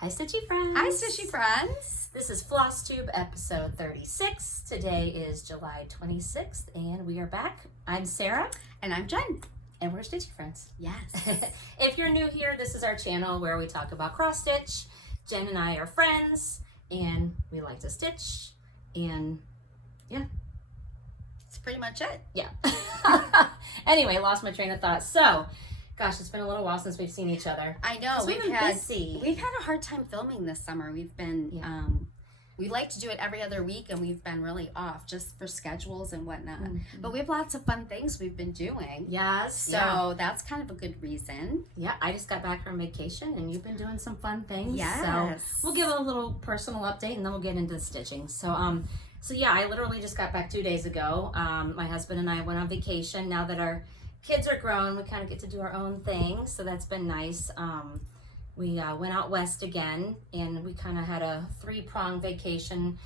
Hi, Stitchy friends. Hi, Stitchy friends. This is Flosstube episode 36. Today is July 26th, and we are back. I'm Sarah. And I'm Jen. And we're Stitchy friends. Yes. If you're new here, this is our channel where we talk about cross stitch. Jen and I are friends, and we like to stitch, and yeah. That's pretty much it. Yeah. Anyway, lost my train of thought. So, gosh, it's been a little while since we've seen each other. I know. We've been busy. We've had a hard time filming this summer. We've been, we like to do it every other week, and we've been really off just for schedules and whatnot. Mm-hmm. But we have lots of fun things we've been doing. Yes. So that's kind of a good reason. Yeah, I just got back from vacation, and you've been doing some fun things. Yes. So we'll give a little personal update, and then we'll get into stitching. So yeah, I literally just got back 2 days ago. My husband and I went on vacation. Now that our kids are grown, we kind of get to do our own thing, so that's been nice. We went out west again, and we kind of had a three-pronged vacation.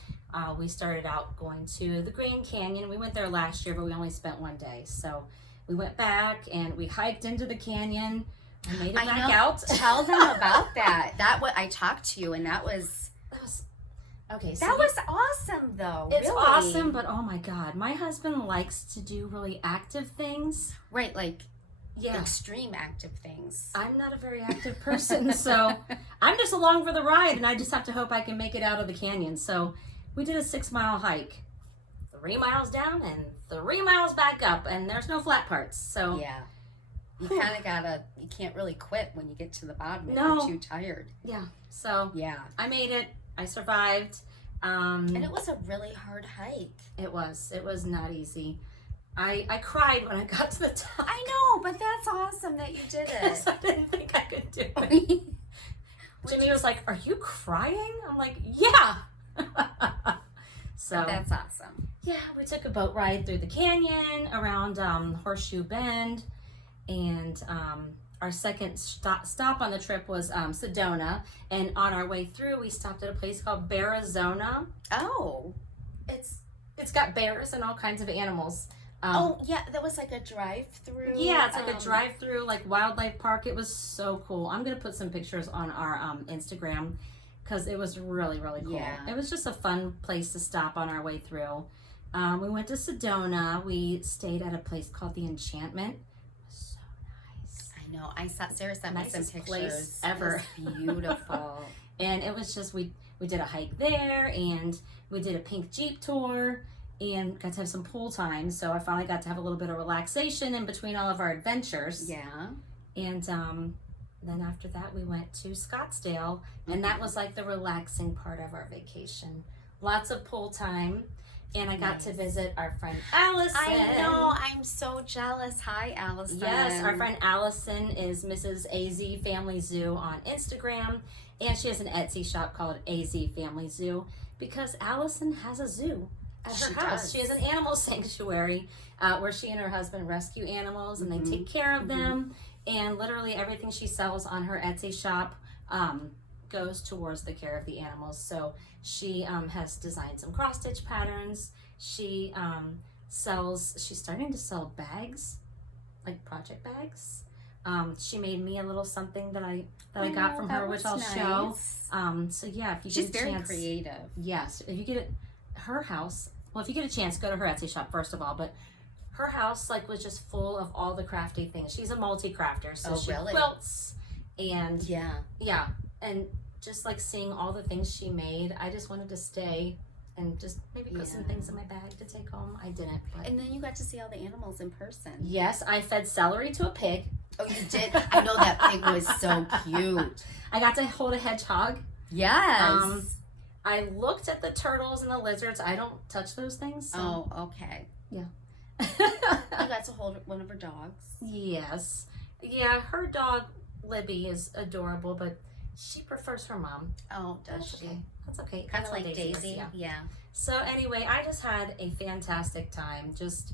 We started out going to the Grand Canyon. We went there last year, but we only spent 1 day. So we went back, and we hiked into the canyon. I made it back out. Tell them about that. I talked to you, and that was okay. That was awesome, though. It's really awesome, but oh my God, my husband likes to do really active things. Right, like yeah, extreme active things. I'm not a very active person, so I'm just along for the ride, and I just have to hope I can make it out of the canyon. So we did a 6-mile hike, 3 miles down and 3 miles back up, and there's no flat parts. So yeah, you kind of you can't really quit when you get to the bottom if No. you're too tired. Yeah, so yeah, I made it. I survived. And it was a really hard hike. It was not easy. I cried when I got to the top. I know, but that's awesome that you did it. I didn't think I could do it. Jimmy was like, "Are you crying?" I'm like, "Yeah." So that's awesome. Yeah, we took a boat ride through the canyon around Horseshoe Bend, and our second stop on the trip was Sedona, and on our way through, we stopped at a place called Bearizona. Oh, it's got bears and all kinds of animals. That was like a drive-through. Yeah, it's like a drive-through, like wildlife park. It was so cool. I'm gonna put some pictures on our Instagram because it was really, really cool. Yeah. It was just a fun place to stop on our way through. We went to Sedona. We stayed at a place called the Enchantment. So nice. I know. Sarah sent me some pictures. Place ever. It was beautiful. And it was just we did a hike there, and we did a pink Jeep tour, and got to have some pool time. So I finally got to have a little bit of relaxation in between all of our adventures. Yeah. And then after that, we went to Scottsdale, and that was like the relaxing part of our vacation. Lots of pool time, and I got to visit our friend Allison. I know, I'm so jealous. Hi, Allison. Yes, our friend Allison is Mrs. AZ Family Zoo on Instagram, and she has an Etsy shop called AZ Family Zoo because Allison has a zoo at her house. She has an animal sanctuary where she and her husband rescue animals, and they take care of them. And literally everything she sells on her Etsy shop goes towards the care of the animals. So she has designed some cross stitch patterns. She's starting to sell bags, like project bags. She made me a little something that I got from her, which I'll show. So yeah, if you She's get a chance, very creative. Yes, if you get her house. Well, if you get a chance, go to her Etsy shop first of all. But her house was just full of all the crafty things. She's a multi-crafter, so she quilts and yeah, and just like seeing all the things she made, I just wanted to stay and just maybe put some things in my bag to take home. I didn't. But and then you got to see all the animals in person. Yes, I fed celery to a pig. Oh, you did? I know that pig was so cute. I got to hold a hedgehog. Yes. I looked at the turtles and the lizards. I don't touch those things. So. Oh, okay. Yeah. You got to hold one of her dogs. Yes. Yeah, her dog, Libby, is adorable, but she prefers her mom. Oh, does she? That's okay. Kind of like Daisy. Yeah. So anyway, I just had a fantastic time just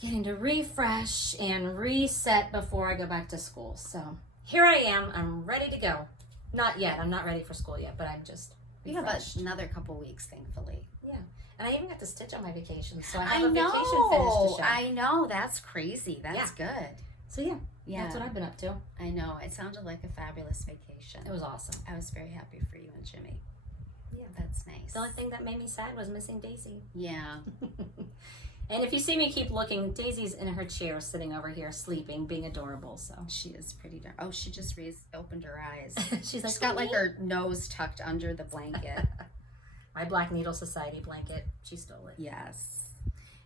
getting to refresh and reset before I go back to school. So here I am. I'm ready to go. Not yet. I'm not ready for school yet, but I'm just We have another couple weeks, thankfully. Yeah. And I even got to stitch on my vacation, so I have a vacation finish to show. I know. That's crazy. That's good. So that's what I've been up to. I know. It sounded like a fabulous vacation. It was awesome. I was very happy for you and Jimmy. Yeah. That's nice. The only thing that made me sad was missing Daisy. Yeah. And if you see me keep looking, Daisy's in her chair sitting over here sleeping, being adorable. So she is pretty dark. Oh, she just opened her eyes. She's like, she's got like her nose tucked under the blanket. My Black Needle Society blanket. She stole it. Yes.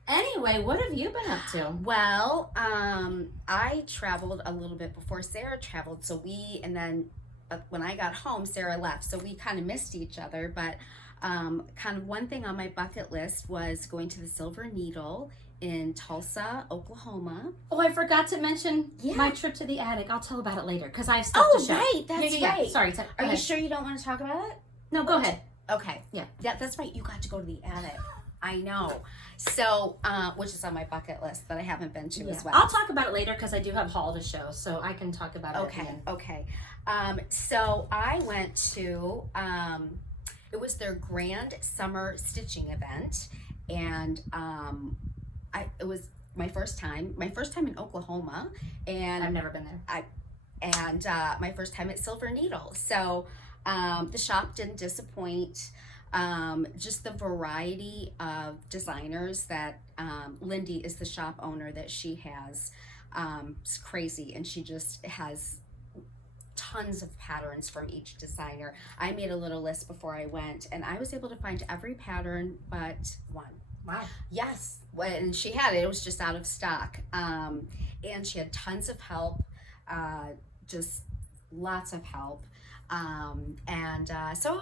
Anyway, what have you been up to? Well, I traveled a little bit before Sarah traveled. So when I got home, Sarah left. So we kind of missed each other. But kind of one thing on my bucket list was going to the Silver Needle in Tulsa, Oklahoma. Oh, I forgot to mention my trip to the attic. I'll tell about it later because I have stuff to show. Oh, right. That's right. Sorry. Are you sure you don't want to talk about it? No, go ahead. Okay. Yeah, that's right. You got to go to the attic. I know. So, which is on my bucket list that I haven't been to as well. I'll talk about it later because I do have haul to show, so I can talk about it. Okay. So I went to, it was their grand summer stitching event, and it was my first time in Oklahoma, and I've never been there. My first time at Silver Needle. So the shop didn't disappoint. Just the variety of designers that Lindy is the shop owner that she has. It's crazy, and she just has tons of patterns from each designer. I made a little list before I went, and I was able to find every pattern but one. Wow. Yes, and she had it. It was just out of stock, and she had tons of help, just lots of help. So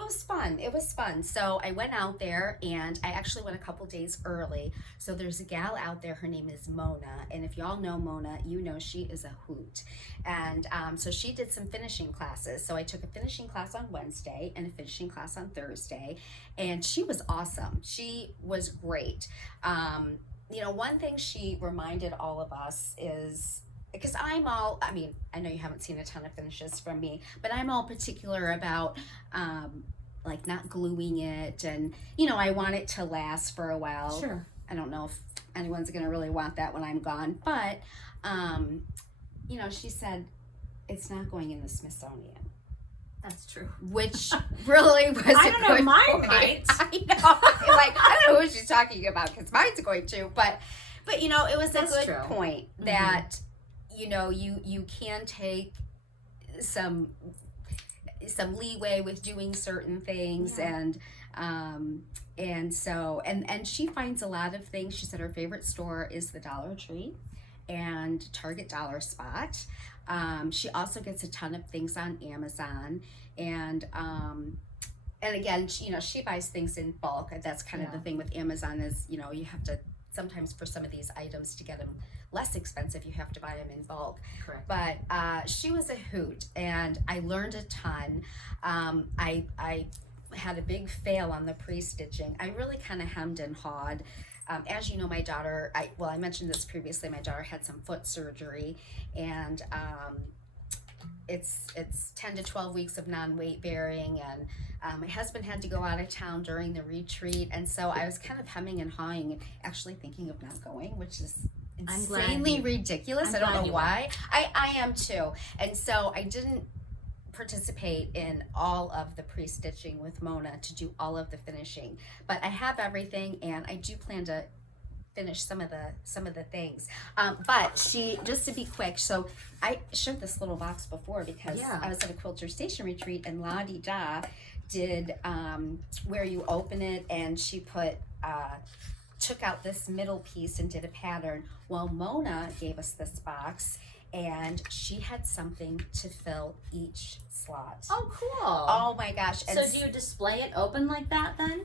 it was fun. So I went out there, and I actually went a couple days early. So there's a gal out there, her name is Mona. And if y'all know Mona, you know she is a hoot. And so she did some finishing classes. So I took a finishing class on Wednesday and a finishing class on Thursday. And she was awesome. She was great. One thing she reminded all of us is, because I know you haven't seen a ton of finishes from me, but I'm all particular about like not gluing it, and I want it to last for a while. Sure. I don't know if anyone's gonna really want that when I'm gone, but she said it's not going in the Smithsonian. That's true. Which really was I don't know, mine might. I know. Like, I don't know who she's talking about, because mine's going to, but it was a good point that you can take some leeway with doing certain things, and she finds a lot of things. She said her favorite store is the Dollar Tree and Target Dollar Spot. She also gets a ton of things on Amazon, and again, she buys things in bulk. That's kind of the thing with Amazon is, you have to, sometimes for some of these items, to get them less expensive, you have to buy them in bulk. Correct. But she was a hoot, and I learned a ton. I had a big fail on the pre-stitching. I really kind of hemmed and hawed. As you know, my daughter, I mentioned this previously, my daughter had some foot surgery, and it's 10 to 12 weeks of non-weight bearing, and my husband had to go out of town during the retreat, and so I was kind of hemming and hawing and actually thinking of not going, which is insanely ridiculous. I don't know why. I am too. And so I didn't participate in all of the pre-stitching with Mona to do all of the finishing, but I have everything, and I do plan to finish some of the things. But she, just to be quick, so I showed this little box before because I was at a Quilter Station retreat, and La Di Da did where you open it, and she took out this middle piece and did a pattern. Well, Mona gave us this box, and she had something to fill each slot. Oh, cool. Oh my gosh. And so do you display it open like that then?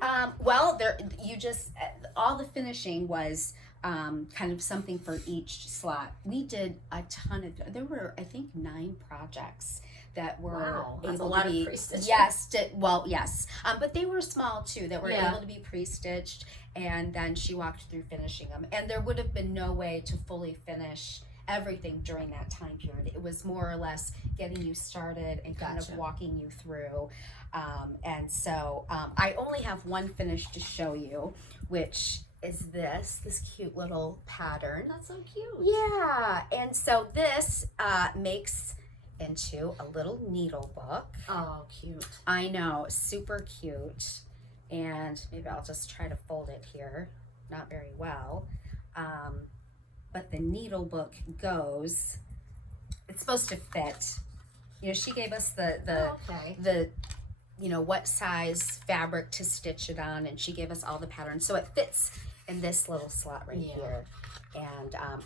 All the finishing was kind of something for each slot. We did a ton there were, I think, 9 projects that were able to be pre-stitched. Yes. But they were small too, that were able to be pre-stitched, and then she walked through finishing them. And there would have been no way to fully finish everything during that time period. It was more or less getting you started and kind of walking you through. And so I only have one finish to show you, which is this cute little pattern. That's so cute. Yeah, and so this makes into a little needle book. Oh, cute. I know, super cute. And maybe I'll just try to fold it here. Not very well. But the needle book goes, it's supposed to fit. You know, she gave us the you know, what size fabric to stitch it on, and she gave us all the patterns. So it fits in this little slot right here.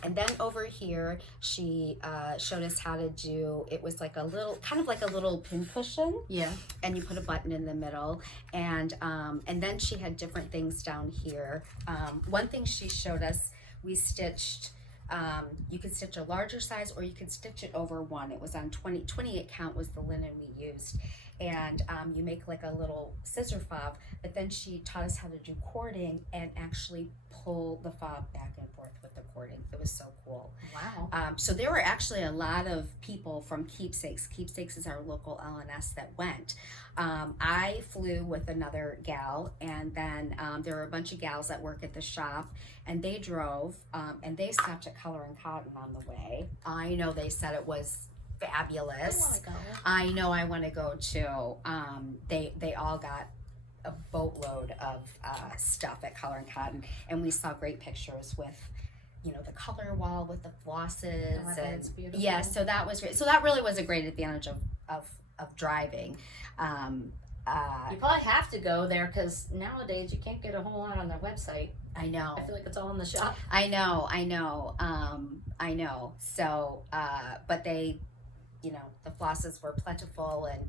And then over here, she showed us how to do, it was like a little, kind of like a little pin cushion. Yeah. And you put a button in the middle. And then she had different things down here. One thing she showed us, we stitched, you could stitch a larger size or you could stitch it over one. It was on 28 count was the linen we used. And you make like a little scissor fob, but then she taught us how to do cording and actually pull the fob back and forth with the cording. It was so cool. Wow. So there were actually a lot of people from Keepsakes. Keepsakes is our local LNS that went. I flew with another gal, and then there were a bunch of gals that work at the shop, and they drove, and they stopped at Color and Cotton on the way. I know they said it was fabulous. I know I want to go too. They all got a boatload of stuff at Color and Cotton, and we saw great pictures with, you know, the color wall with the flosses. Oh, and it's beautiful. yeah, so that was great. So that really was a great advantage of driving. You probably have to go there because nowadays you can't get a whole lot on their website. I know. I feel like it's all in the shop. I know. So, but they, you know, the flosses were plentiful, and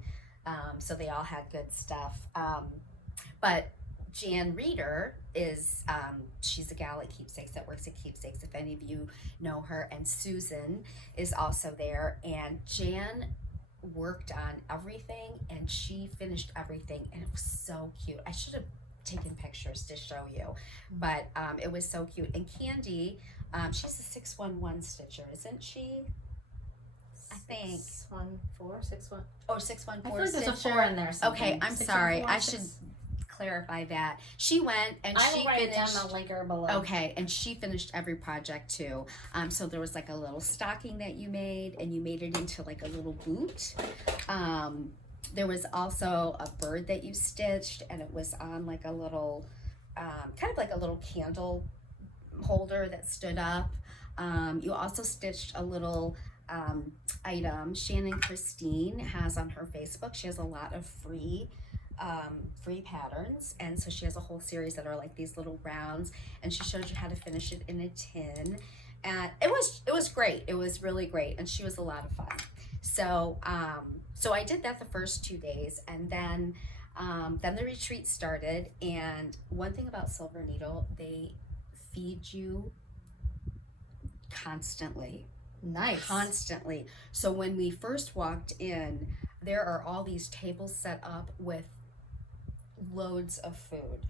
so they all had good stuff. But Jan Reeder is, she's a gal at Keepsakes that works at Keepsakes, if any of you know her, and Susan is also there, and Jan worked on everything, and she finished everything, and it was so cute. I should have taken pictures to show you, but it was so cute. And Candy, she's a 611 stitcher, isn't she? I think 614, 61. Oh, 614 I feel like there's a stitcher. 4 in there something. Okay, I'm sorry. 614, I should clarify that. She went and I will she write it down. finished. I'll link her below. Okay, and she finished every project too. So there was like a little stocking that you made, and you made it into like a little boot. There was also a bird that you stitched, and it was on like a little, kind of like a little candle holder that stood up. You also stitched a little item Shannon Christine has on her Facebook. She has a lot of free patterns, and so she has a whole series that are like these little rounds, and she showed you how to finish it in a tin, and it was great. It was really great, and she was a lot of fun. So so I did that the first 2 days, and then the retreat started. And one thing about Silver Needle, they feed you constantly. Nice. Constantly. So when we first walked in, there are all these tables set up with loads of food.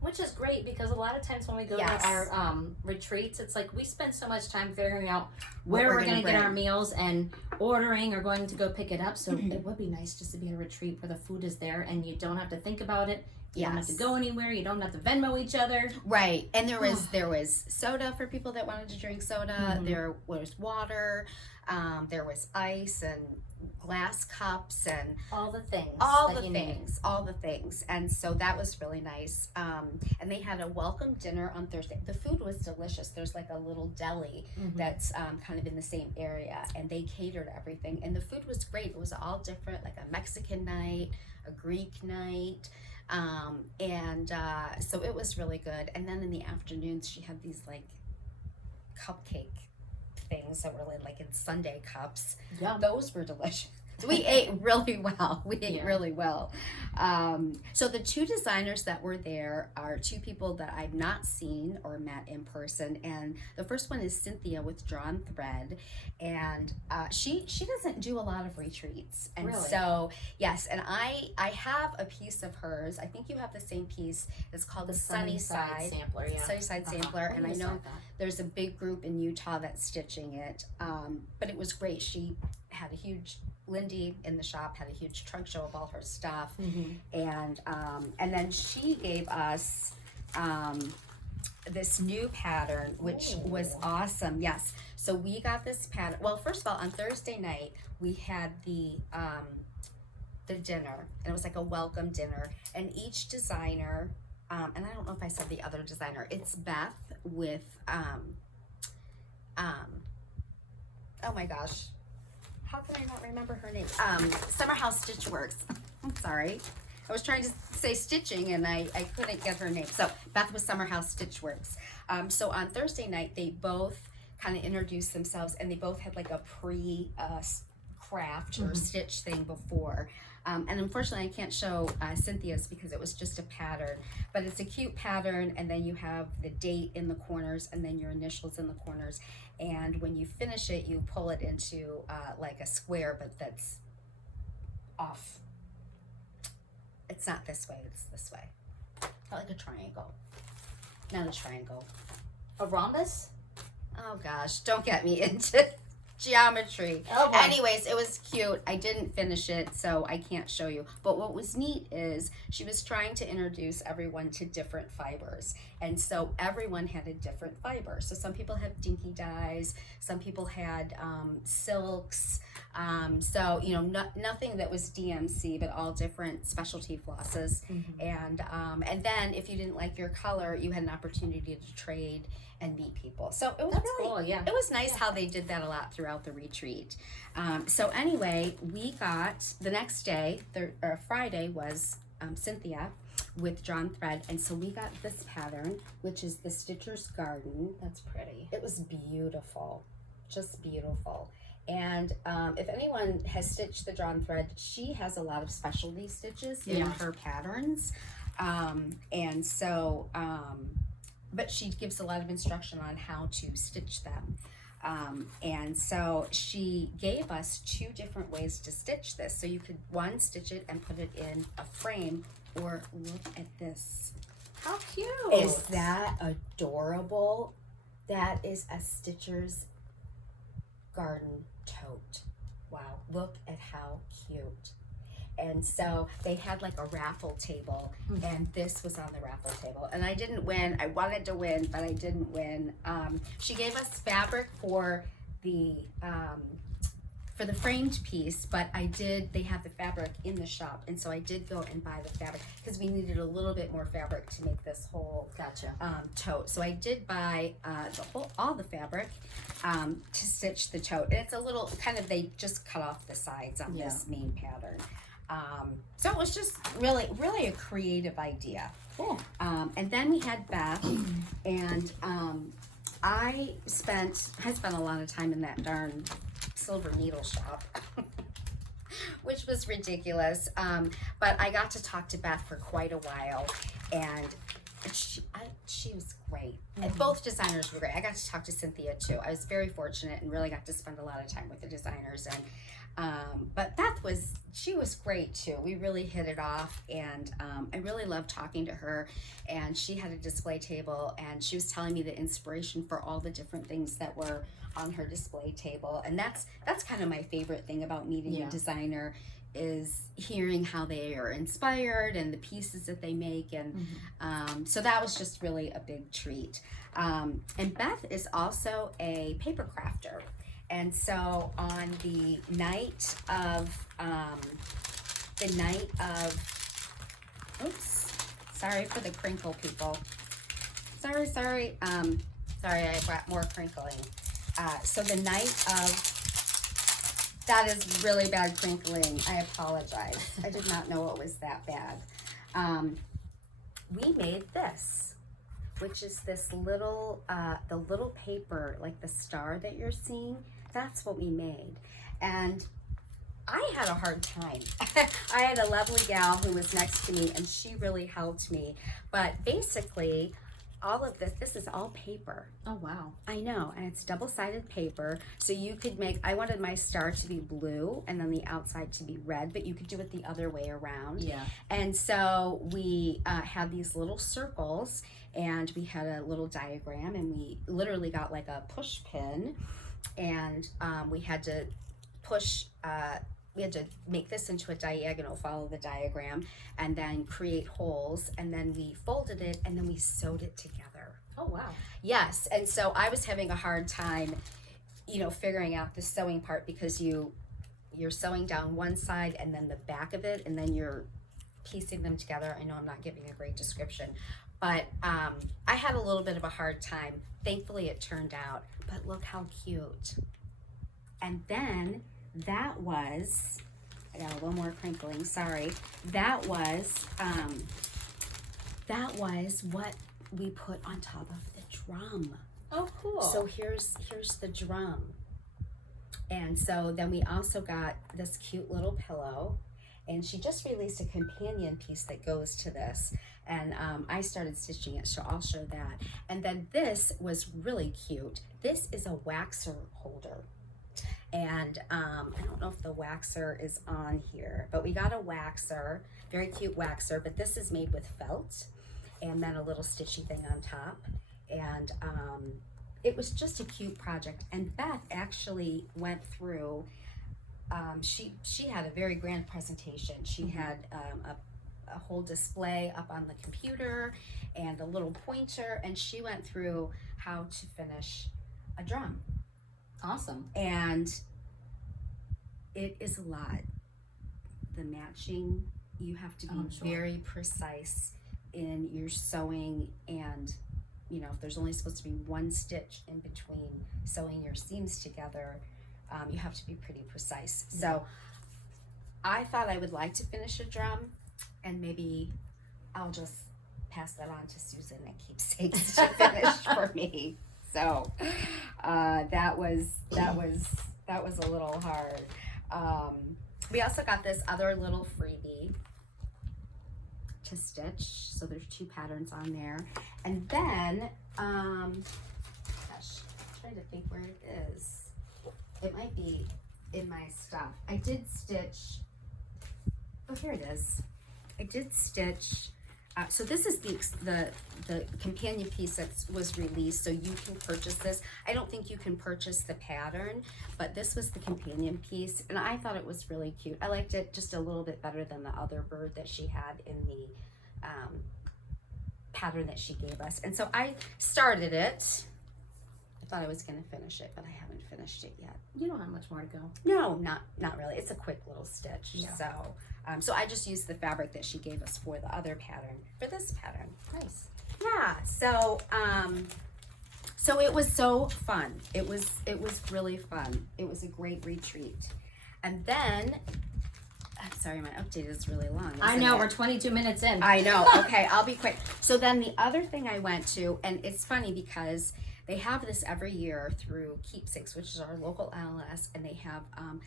Which is great, because a lot of times when we go Yes. to our retreats, it's like we spend so much time figuring out What where we're we're going to gonna get our bring. meals and ordering or going to go pick it up. So it would be nice just to be at a retreat where the food is there and you don't have to think about it. You don't have to Yes. go anywhere. You don't have to Venmo each other. Right. And there was soda for people that wanted to drink soda. There was water. There was ice and glass cups and All the things. all that the you things, all the things. And so that was really nice. And they had a welcome dinner on Thursday. The food was delicious. There's like a little deli that's kind of in the same area, and they catered everything. And the food was great. It was all different, like a Mexican night, a Greek night. So it was really good. And then in the afternoons, she had these like cupcake things that were like in sundae cups. Yum. Those were delicious. We ate really well. We ate Yeah. really well. So the two designers that were there are two people that I've not seen or met in person. And the first one is Cynthia with Drawn Thread. And she doesn't do a lot of retreats. And Really? so, yes, and I have a piece of hers. I think you have the same piece. It's called the Sunny Side sampler. Yeah. Sunnyside Sampler. And I know there's a big group in Utah that's stitching it. But it was great. She had a huge, Lindy in the shop had a huge trunk show of all her stuff. And then she gave us this new pattern, which was awesome. Yes. So we got this pattern. Well, first of all, on Thursday night, we had the dinner, and it was like a welcome dinner, and each designer, and I don't know if I said the other designer, it's Beth with, oh my gosh, how can I not remember her name? Summer House Stitch Works. I'm sorry. I was trying to say stitching and I couldn't get her name. So Beth with Summer House Stitch Works. So on Thursday night, they both kind of introduced themselves, and they both had like a craft or stitch thing before. And unfortunately, I can't show Cynthia's because it was just a pattern, but it's a cute pattern, and then you have the date in the corners and then your initials in the corners. And when you finish it, you pull it into like a square, but that's off. It's not this way, it's this way. Like a triangle. Not a triangle. A rhombus? Oh gosh, don't get me into geometry. Oh boy. Anyways, it was cute. I didn't finish it, so I can't show you. But what was neat is she was trying to introduce everyone to different fibers. And so everyone had a different fiber. So some people have dinky dyes, some people had silks. So, you know, nothing that was DMC, but all different specialty flosses. And then if you didn't like your color, you had an opportunity to trade and meet people. So it was really cool, yeah. It was nice how they did that a lot throughout the retreat. So anyway, we got the next day, Friday was Cynthia with drawn thread, and so we got this pattern, which is the Stitcher's Garden. That's pretty. It was beautiful, just beautiful. And if anyone has stitched the drawn thread, she has a lot of specialty stitches in her patterns, and so but she gives a lot of instruction on how to stitch them. And so she gave us 2 different ways to stitch this. So you could, one, stitch it and put it in a frame, or look at this. How cute. Is that adorable? That is a Stitcher's Garden tote. Wow, look at how cute. And so they had like a raffle table, and this was on the raffle table. And I didn't win. I wanted to win, but I didn't win. She gave us fabric for the framed piece, but they have the fabric in the shop, and so I did go and buy the fabric because we needed a little bit more fabric to make this whole tote. So I did buy all the fabric to stitch the tote, and it's a little kind of, they just cut off the sides on this main pattern. So it was just really a creative idea. Cool. And then we had Beth, and I spent a lot of time in that darn silver needle shop, which was ridiculous. But I got to talk to Beth for quite a while, and she was great. And both designers were great. I got to talk to Cynthia too. I was very fortunate and really got to spend a lot of time with the designers. And but Beth was great too. We really hit it off, and I really loved talking to her. And she had a display table, and she was telling me the inspiration for all the different things that were on her display table. And that's kind of my favorite thing about meeting a designer, is hearing how they are inspired and the pieces that they make. And so that was just really a big treat. And Beth is also a paper crafter. And so on the night of, oops, sorry for the crinkle, people. Sorry, I brought more crinkling. So the night of, that is really bad crinkling. I apologize. I did not know it was that bad. We made this, which is this little, the little paper, like the star that you're seeing. That's what we made. And I had a hard time. I had a lovely gal who was next to me, and she really helped me. But basically, all of this is all paper. Oh, wow. I know, and it's double-sided paper. So you could make, I wanted my star to be blue and then the outside to be red, but you could do it the other way around. Yeah. And so we had these little circles, and we had a little diagram, and we literally got like a push pin, and we had to push, we had to make this into a diagonal, follow the diagram, and then create holes, and then we folded it, and then we sewed it together. Oh, wow. Yes, and so I was having a hard time, figuring out the sewing part because you're sewing down one side and then the back of it, and then you're piecing them together. I know I'm not giving a great description, but I had a little bit of a hard time. Thankfully it turned out, but look how cute. And then that was, I got a little more crinkling, sorry. That was what we put on top of the drum. Oh, cool. So here's the drum. And so then we also got this cute little pillow, and she just released a companion piece that goes to this, and I started stitching it, so I'll show that. And then this was really cute. This is a waxer holder, and I don't know if the waxer is on here, but we got a waxer, very cute waxer, but this is made with felt and then a little stitchy thing on top. And it was just a cute project, and Beth actually went through, she had a very grand presentation. She had a whole display up on the computer and a little pointer, and she went through how to finish a drum. Awesome. And it is a lot. The matching, you have to be very precise in your sewing, and if there's only supposed to be one stitch in between sewing your seams together, you have to be pretty precise. So I thought I would like to finish a drum, and maybe I'll just pass that on to Susan at Keepsakes to finish for me. So that was a little hard. We also got this other little freebie to stitch, so there's 2 patterns on there. And then I'm trying to think where it is. It might be in my stuff. I did stitch, oh, here it is. I did stitch, so this is the companion piece that was released, so you can purchase this. I don't think you can purchase the pattern, but this was the companion piece, and I thought it was really cute. I liked it just a little bit better than the other bird that she had in the pattern that she gave us. And so I started it. I thought I was going to finish it, but I haven't finished it yet. You don't have much more to go. No, not really. It's a quick little stitch. Yeah. So I just used the fabric that she gave us for the other pattern for this pattern. Nice. Yeah. So so it was so fun. It was really fun. It was a great retreat. And then, I'm sorry, my update is really long. I know, we're 22 minutes in. I know. Okay, I'll be quick. So then the other thing I went to, and it's funny because they have this every year through Keepsakes, which is our local LLS, and they have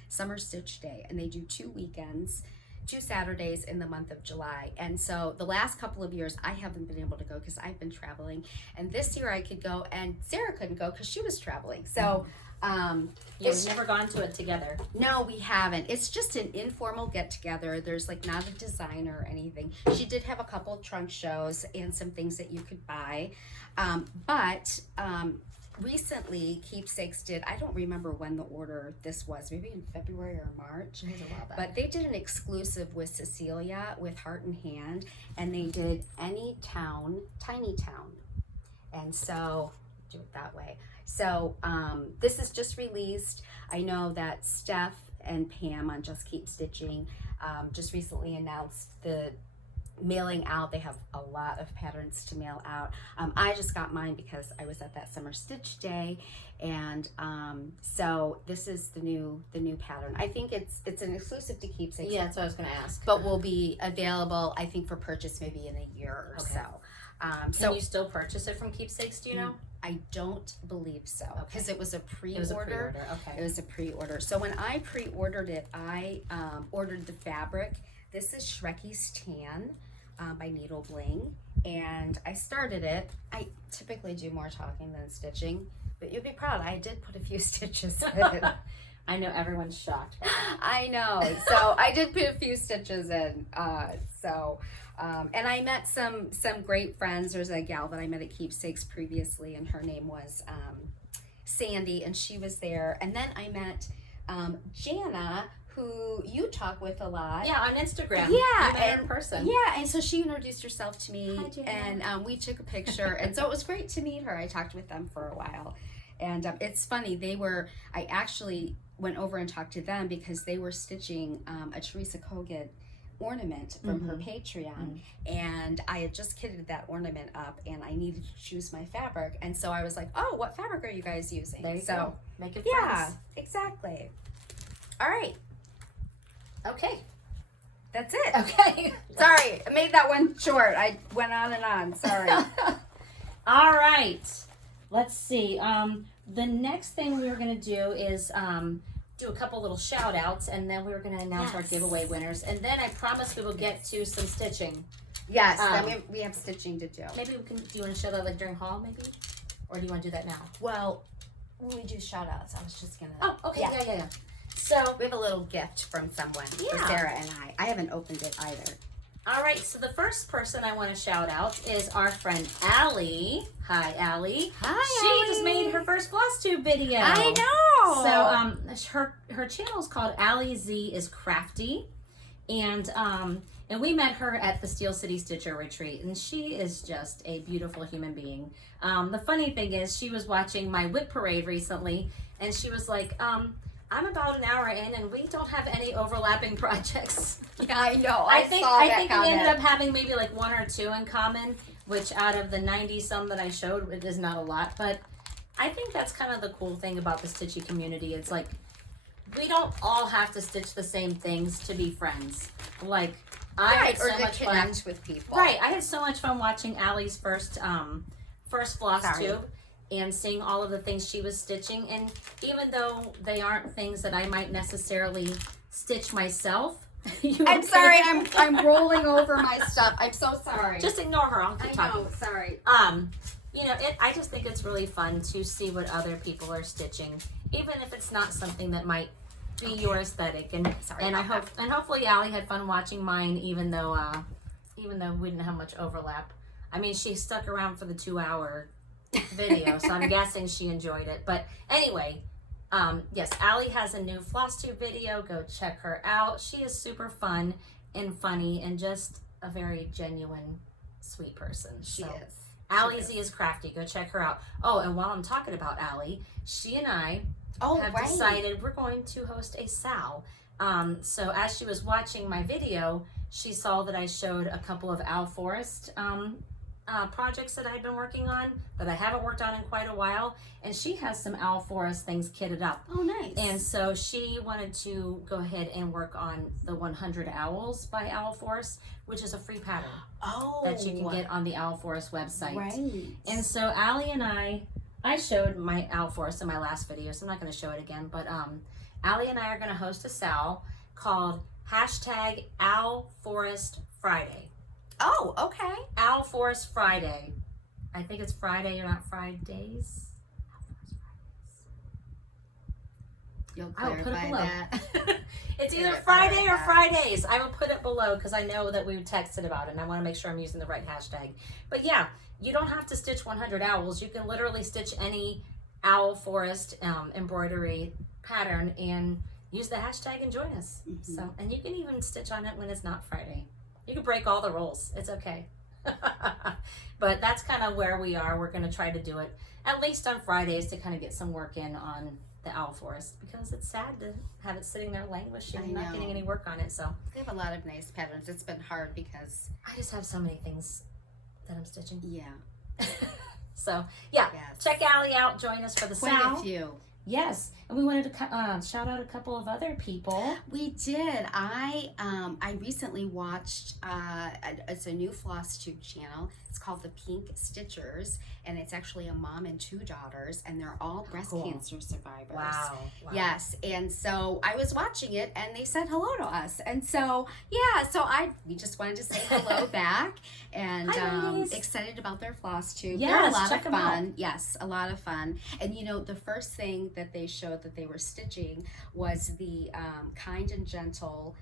Summer Stitch Day, and they do 2 weekends, 2 Saturdays in the month of July. And so the last couple of years I haven't been able to go because I've been traveling, and this year I could go, and Sarah couldn't go because she was traveling. So we've never gone to it together. no, we haven't. It's just an informal get together. There's like not a design or anything. She did have a couple trunk shows and some things that you could buy. But recently Keepsakes did, I don't remember when the order this was, maybe in February or March. It was a while back. But they did an exclusive with Cecilia with Heart in Hand, and they did Any Town, Tiny Town. And so, do it that way. So this is just released. I know that Steph and Pam on Just Keep Stitching just recently announced the mailing out. They have a lot of patterns to mail out. I just got mine because I was at that Summer Stitch Day, and so this is the new pattern. I think it's an exclusive to Keepsakes. Yeah, that's what I was going to ask. But will be available, I think, for purchase maybe in a year or so. Can you still purchase it from Keepsakes, do you know? I don't believe so, because it was a pre-order. It was a pre-order, okay. It was a pre-order. So when I pre-ordered it, I ordered the fabric. This is Shrekky's Tan by Needle Bling, and I started it. I typically do more talking than stitching, but you'd be proud. I did put a few stitches in. I know everyone's shocked. I know. So I did put a few stitches in. And I met some great friends. There's a gal that I met at Keepsakes previously, and her name was Sandy, and she was there. And then I met Jana, who you talk with a lot. Yeah, on Instagram. Yeah, and in person. Yeah, and so she introduced herself to me, Hi, Jan. and we took a picture, and so it was great to meet her. I talked with them for a while, and it's funny. I actually went over and talked to them because they were stitching a Teresa Kogut ornament from her Patreon, and I had just kitted that ornament up, and I needed to choose my fabric, and so I was like, "Oh, what fabric are you guys using?" There you go. Make it yeah, friends. exactly. All right, Okay. that's it. Okay. Sorry, I made that one short. I went on and on. Sorry. All right. Let's see. The next thing we were going to do is do a couple little shout outs, and then we were going to announce our giveaway winners. And then I promise we will get to some stitching. Yes, then we have stitching to do. Maybe we can, do you want to show that like during haul maybe? Or do you want to do that now? Well, when we do shout outs, I was just going to. Oh, okay. Yeah. So we have a little gift from someone for Sarah and I. I haven't opened it either. All right, so the first person I want to shout out is our friend Alli. Hi, Alli. Hi, She Alli. just made her first Flosstube video. I know. So her channel is called Alli Z is Crafty, and we met her at the Steel City Stitcher Retreat, and she is just a beautiful human being. The funny thing is, she was watching my whip parade recently, and she was like, I'm about an hour in, and we don't have any overlapping projects. Yeah, I know. I think we ended up having maybe like one or two in common, which out of the 90 some that I showed, it is not a lot. But I think that's kind of the cool thing about the stitchy community. It's like we don't all have to stitch the same things to be friends. Like I had so much fun with people. Right, I had so much fun watching Alli's first Flosstube and seeing all of the things she was stitching. And even though they aren't things that I might necessarily stitch myself. I'm sorry, I'm rolling over my stuff. I'm so sorry. Just ignore her. I'll keep talking. know, sorry. I just think it's really fun to see what other people are stitching, even if it's not something that might be your aesthetic. And hopefully Alli had fun watching mine, even though we didn't have much overlap. I mean, she stuck around for the 2-hour video, so I'm guessing she enjoyed it. But anyway, yes, Alli has a new Flosstube video. Go check her out. She is super fun and funny and just a very genuine, sweet person. She is. Alli Z is Crafty. Go check her out. Oh, and while I'm talking about Alli, she and I have decided we're going to host a SAL. So as she was watching my video, she saw that I showed a couple of Owl Forest projects that I've been working on that I haven't worked on in quite a while, and she has some Owl Forest things kitted up. Oh, nice. And so she wanted to go ahead and work on the 100 Owls by Owl Forest, which is a free pattern that you can get on the Owl Forest website. Right. And so Alli and I showed my Owl Forest in my last video, so I'm not going to show it again, but Alli and I are going to host a SAL called #OwlForestFriday. Oh, okay. Owl Forest Friday. I think it's Friday or not Fridays. You'll I will put it clarify below. that. It's either Friday or Fridays. I will put it below because I know that we texted about it and I want to make sure I'm using the right hashtag. But yeah, you don't have to stitch 100 owls. You can literally stitch any Owl Forest embroidery pattern and use the hashtag and join us. Mm-hmm. So, and you can even stitch on it when it's not Friday. You can break all the rules. It's okay. But that's kind of where we are. We're going to try to do it at least on Fridays to kind of get some work in on the Owl Forest because it's sad to have it sitting there languishing and not getting any work on it. So they have a lot of nice patterns. It's been hard because I just have so many things that I'm stitching. Yeah. So yeah, check Alli out. Join us for the Quite SAL. a few. Yes, and we wanted to shout out a couple of other people. We did. I recently watched. It's a new Flosstube channel. It's called The Pink Stitchers, and it's actually a mom and 2 daughters, and they're all breast cancer survivors. Wow. Yes, and so I was watching it, and they said hello to us, and so we just wanted to say hello back, and excited about their Flosstube. Yes, they're a lot check of them fun. out. Yes, a lot of fun. And the first thing that they showed that they were stitching was the Kind and Gentle.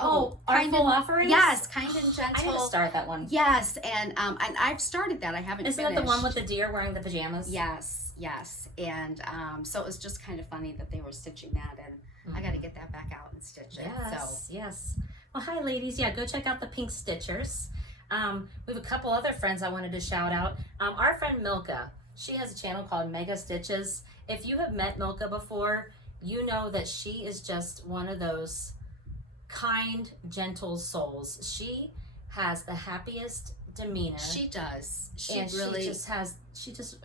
Artful Offering? Yes, Kind and Gentle. I need to start that one. Yes, and I've started that. I haven't Isn't finished. that the one with the deer wearing the pajamas? Yes, and so it was just kind of funny that they were stitching that, and I got to get that back out and stitch it. Yes. Well, hi, ladies. Yeah, go check out the Pink Stitchers. We have a couple other friends I wanted to shout out. Our friend Milka, she has a channel called Mega Stitches. If you have met Milka before, you know that she is just one of those kind, gentle souls. She has the happiest demeanor. She does. She just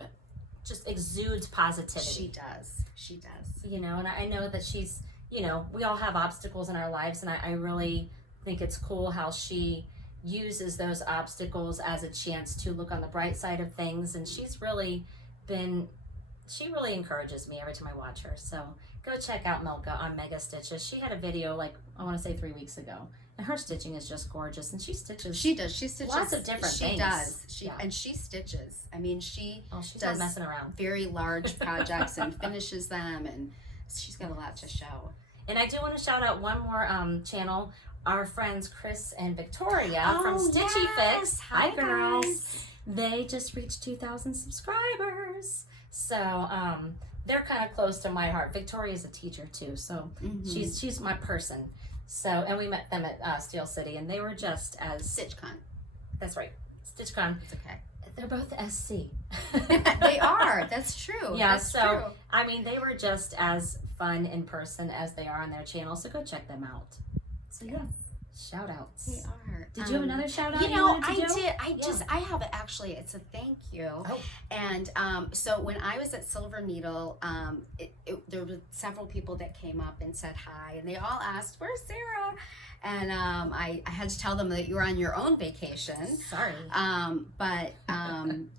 exudes positivity. She does. You know, and I know that she's, you know, we all have obstacles in our lives, and I really think it's cool how she uses those obstacles as a chance to look on the bright side of things. And she really encourages me every time I watch her. So go check out Milka on Mega Stitches. She had a video, like, I want to say 3 weeks ago. And her stitching is just gorgeous. And she stitches. She does. She stitches lots of different things. She does. And she stitches. I mean, she's not messing around. Very large projects and finishes them. And she's got a lot to show. And I do want to shout out one more channel. Our friends Chris and Victoria from Stitchy Fix. Hi, girls. They just reached 2,000 subscribers. So they're kind of close to my heart. Victoria's a teacher too, so she's my person. So, and we met them at Steel City, and they were just as StitchCon. That's right, StitchCon. It's okay. They're both SC. They are. That's true. Yeah. That's so true. I mean, they were just as fun in person as they are on their channel. So go check them out. So yeah. Shout outs. They are. Did you have another shout out? You know, I did. I have actually. It's a thank you. Oh. And so when I was at Silver Needle, there were several people that came up and said hi, and they all asked, "Where's Sarah?" And I had to tell them that you were on your own vacation. Sorry. But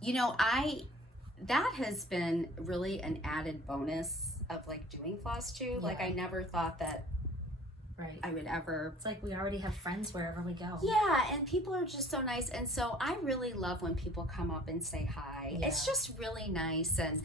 you know, that has been really an added bonus of like doing Flosstube. Yeah. Like I never thought that. Right. I would ever. It's like we already have friends wherever we go. Yeah, and people are just so nice. And so I really love when people come up and say hi. Yeah. It's just really nice. And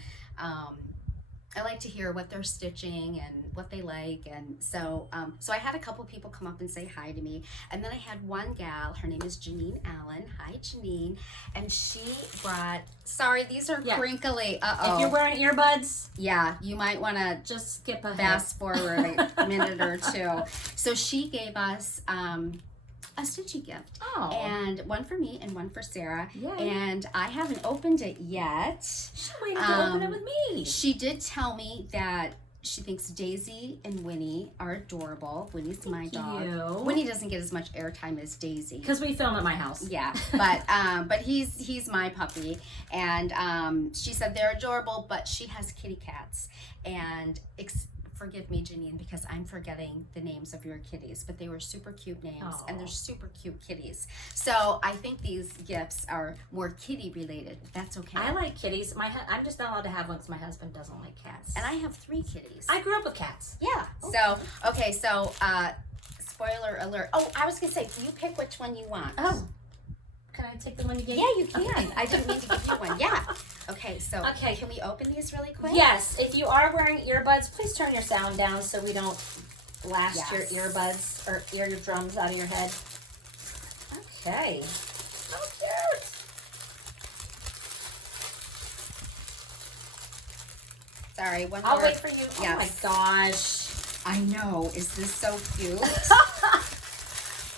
I like to hear what they're stitching and what they like. And so so I had a couple people come up and say hi to me. And then I had one gal, her name is Janine Allen. Hi, Janine. And she brought, sorry, these are crinkly. Uh-oh. If you're wearing earbuds, yeah, you might want to just skip ahead. Fast forward a minute or two. So she gave us a stitchy gift. Oh. And one for me and one for Sarah. Yay. And I haven't opened it yet. She's waiting to open it with me. She did tell me that she thinks Daisy and Winnie are adorable. Winnie's my dog. Winnie doesn't get as much airtime as Daisy. Because we film at my house. Yeah, but he's my puppy. And she said they're adorable, but she has kitty cats. And forgive me, Janine, because I'm forgetting the names of your kitties, but they were super cute names, and they're super cute kitties. So I think these gifts are more kitty related. That's okay. I like kitties. I'm just not allowed to have one because my husband doesn't like cats. And I have 3 kitties. I grew up with cats. Yeah. So okay. So spoiler alert. Oh, I was gonna say, you pick which one you want. Oh. Can I take the one you gave? Yeah, you can. Okay. I didn't mean to give you one. Yeah. Okay, so can we open these really quick? Yes. If you are wearing earbuds, please turn your sound down so we don't blast your earbuds or eardrums out of your head. Okay. So cute. Sorry, one I'll more. wait for you. Oh my gosh. I know. Is this so cute?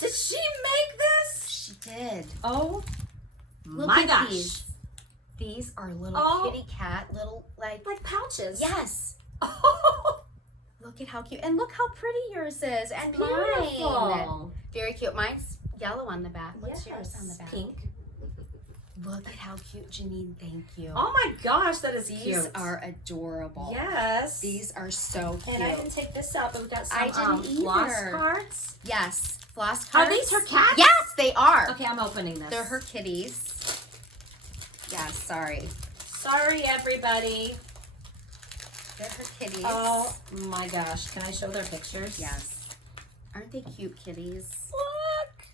Did she make this? She did. Oh Look my at gosh. These are little kitty cat, little like pouches. Yes. Oh. Look at how cute. And look how pretty yours is. And Beautiful. mine. Very cute. Mine's yellow on the back. What's yours on the back? Pink. Look at how cute, Janine. Thank you. Oh my gosh, that is cute. These are adorable. Yes. These are so cute. And I didn't take this out, but we got some I didn't either. floss cards. Yes. Floss Are cards. these her cats? Yes, they are. Okay, I'm opening this. They're her kitties. Yeah, sorry. Sorry, everybody. They're her kitties. Oh my gosh. Can I show their pictures? Yes. Aren't they cute kitties? Look.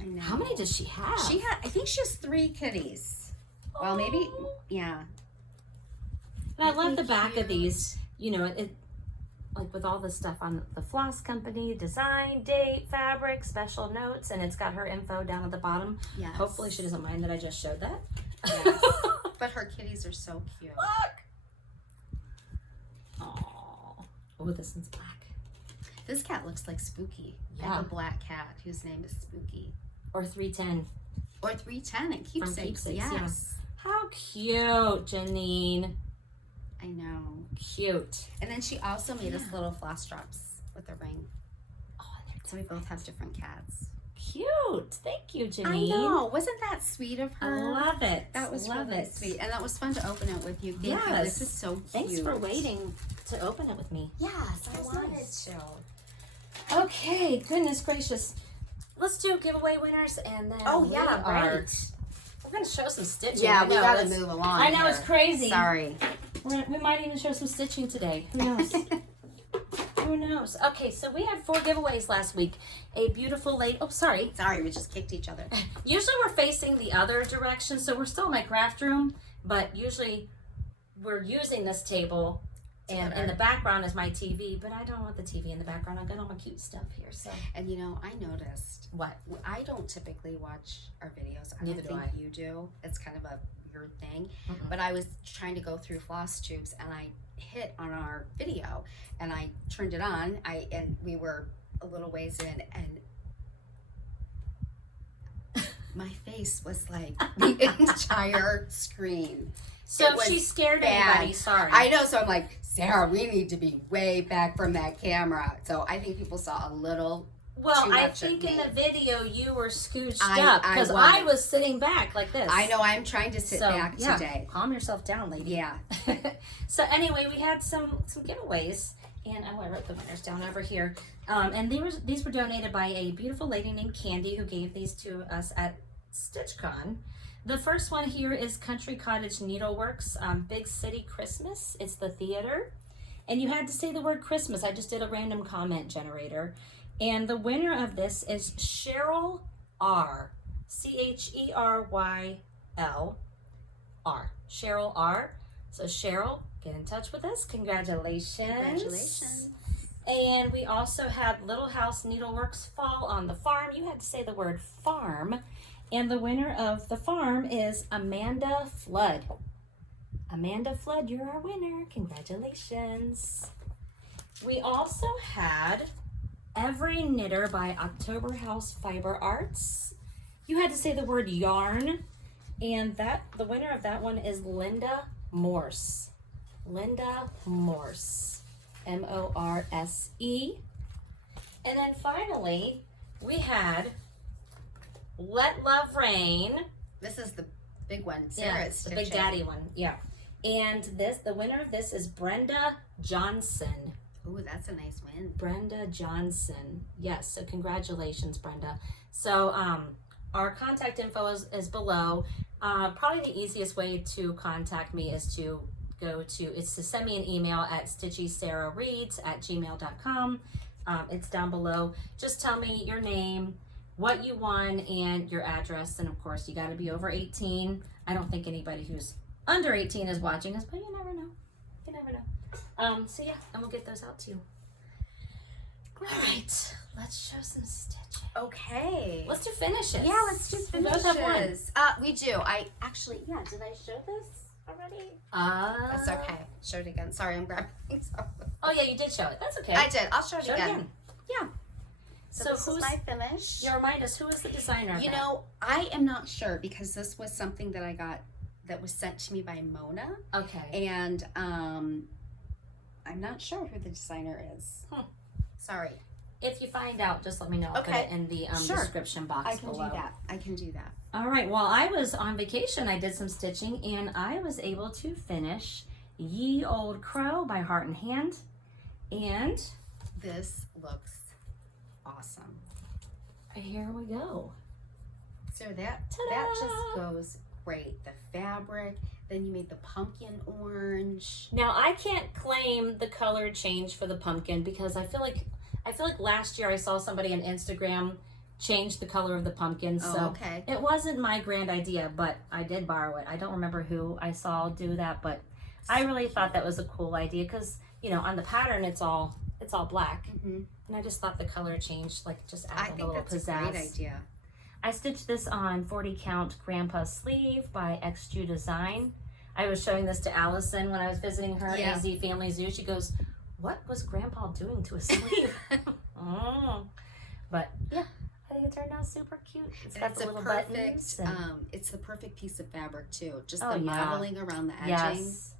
I know. How many does she have? I think she has 3 kitties. Well, maybe, yeah. And I love the back of these. You know, it like with all the stuff on the floss company, design, date, fabric, special notes, and it's got her info down at the bottom. Yes. Hopefully she doesn't mind that I just showed that. Yes. But her kitties are so cute. Look. Oh, this one's black. This cat looks like Spooky. I Yeah. have a black cat whose name is Spooky. Or 310. Or 310 and Keepsakes. Yes. Yeah. How cute, Janine. I know. Cute. And then she also made us little floss drops with a ring. Oh, So we both have different cats. cute. Thank you, Janine. I know. Wasn't that sweet of I her? love it. That was love really it. sweet. And that was fun to open it with you. Thank you. Yes. This is so cute. Thanks for waiting to open it with me. Yes, I That was wanted nice. to. Okay, goodness gracious. Let's do giveaway winners and then Oh, yeah, we're going to show some stitching. Yeah, I we know, gotta let's- move along. I know, here. it's crazy. Sorry. We might even show some stitching today. Who knows? Who knows? Okay, so we had 4 giveaways last week. A beautiful lady. Oh, sorry. Sorry, we just kicked each other. Usually we're facing the other direction, so we're still in my craft room, but usually we're using this table, and in the background is my TV, but I don't want the TV in the background. I've got all my cute stuff here, so. And you know, I noticed. What? I don't typically watch our videos. I Neither don't do think I. you do. It's kind of a weird thing. Mm-mm. But I was trying to go through Flosstubes and I hit on our video and I turned it on. And we were a little ways in and my face was like the entire screen. So It was she scared bad. everybody, sorry. I know, so I'm like, Sarah, we need to be way back from that camera. So I think people saw a little. Well, too I much of think in me. the video you were scooched I up because was. I was sitting back like this. I know, I'm trying to sit So, back yeah, today. calm yourself down, lady. Yeah. So anyway, we had some giveaways, and I wrote the winners down over here. And these were donated by a beautiful lady named Candy who gave these to us at StitchCon. The first one here is Country Cottage Needleworks, Big City Christmas. It's the theater, and you had to say the word Christmas. I just did a random comment generator, and the winner of this is Cheryl R. CHERYL R. Cheryl R. So Cheryl, get in touch with us. Congratulations. Congratulations. And we also had Little House Needleworks Fall on the Farm. You had to say the word farm. And the winner of the farm is Amanda Flood. Amanda Flood, you're our winner. Congratulations. We also had Every Knitter by October House Fiber Arts. You had to say the word yarn. And the winner of that one is Linda Morse. Linda Morse. M-O-R-S-E. And then finally, we had Let Love Rain. This is the big one. Yeah, Sarah's it's the Big stitching. Daddy one. Yeah. And the winner of this is Brenda Johnson. Ooh, that's a nice win. Brenda Johnson. Yes, so congratulations, Brenda. So our contact info is below. Probably the easiest way to contact me is to send me an email at stitchysarahreads@gmail.com. It's down below. Just tell me your name, what you won, and your address. And of course, you got to be over 18. I don't think anybody who's under 18 is watching us, but you never know. You never know. So yeah, and we'll get those out to you. Great. All right, let's show some stitching. Okay. Let's do finishes. Yeah, let's do We both have one. finishes. We do. I actually, yeah, did I show this already? That's okay. Show it again. Sorry, I'm grabbing things off. Oh yeah, you did show it. That's okay. I did. I'll show it Show it again. again. Yeah. So this is my finish. Yeah, remind us, who is the designer of You that? know, I am not sure because this was something that I got that was sent to me by Mona. Okay. And I'm not sure who the designer is. Sorry. If you find out, just let me know. I'll Okay. put it in the Sure. description box I can below. do that. I can do that. All right. While I was on vacation, I did some stitching, and I was able to finish Ye Old Crow by Heart and Hand. And This looks awesome. here we go. So that Ta-da! just goes great. The fabric, then you made the pumpkin orange. Now I can't claim the color change for the pumpkin because I feel like last year I saw somebody on Instagram change the color of the pumpkin. So Okay. it wasn't my grand idea, but I did borrow it. I don't remember who I saw do that, but I really thought that was a cool idea because, you know, on the pattern it's all black. Mm-hmm. And I just thought the color change, like, just I added a think little that's pizzazz. a great idea. I stitched this on 40 count Grandpa's Sleeve by XQ Design. I was showing this to Allison when I was visiting her at Yeah. AZ Family Zoo. She goes, what was Grandpa doing to his sleeve? But yeah, I think it turned out super cute. It's got the little buttons. It's the perfect piece of fabric too. Just Oh, the yeah. modeling around the edging. Yes.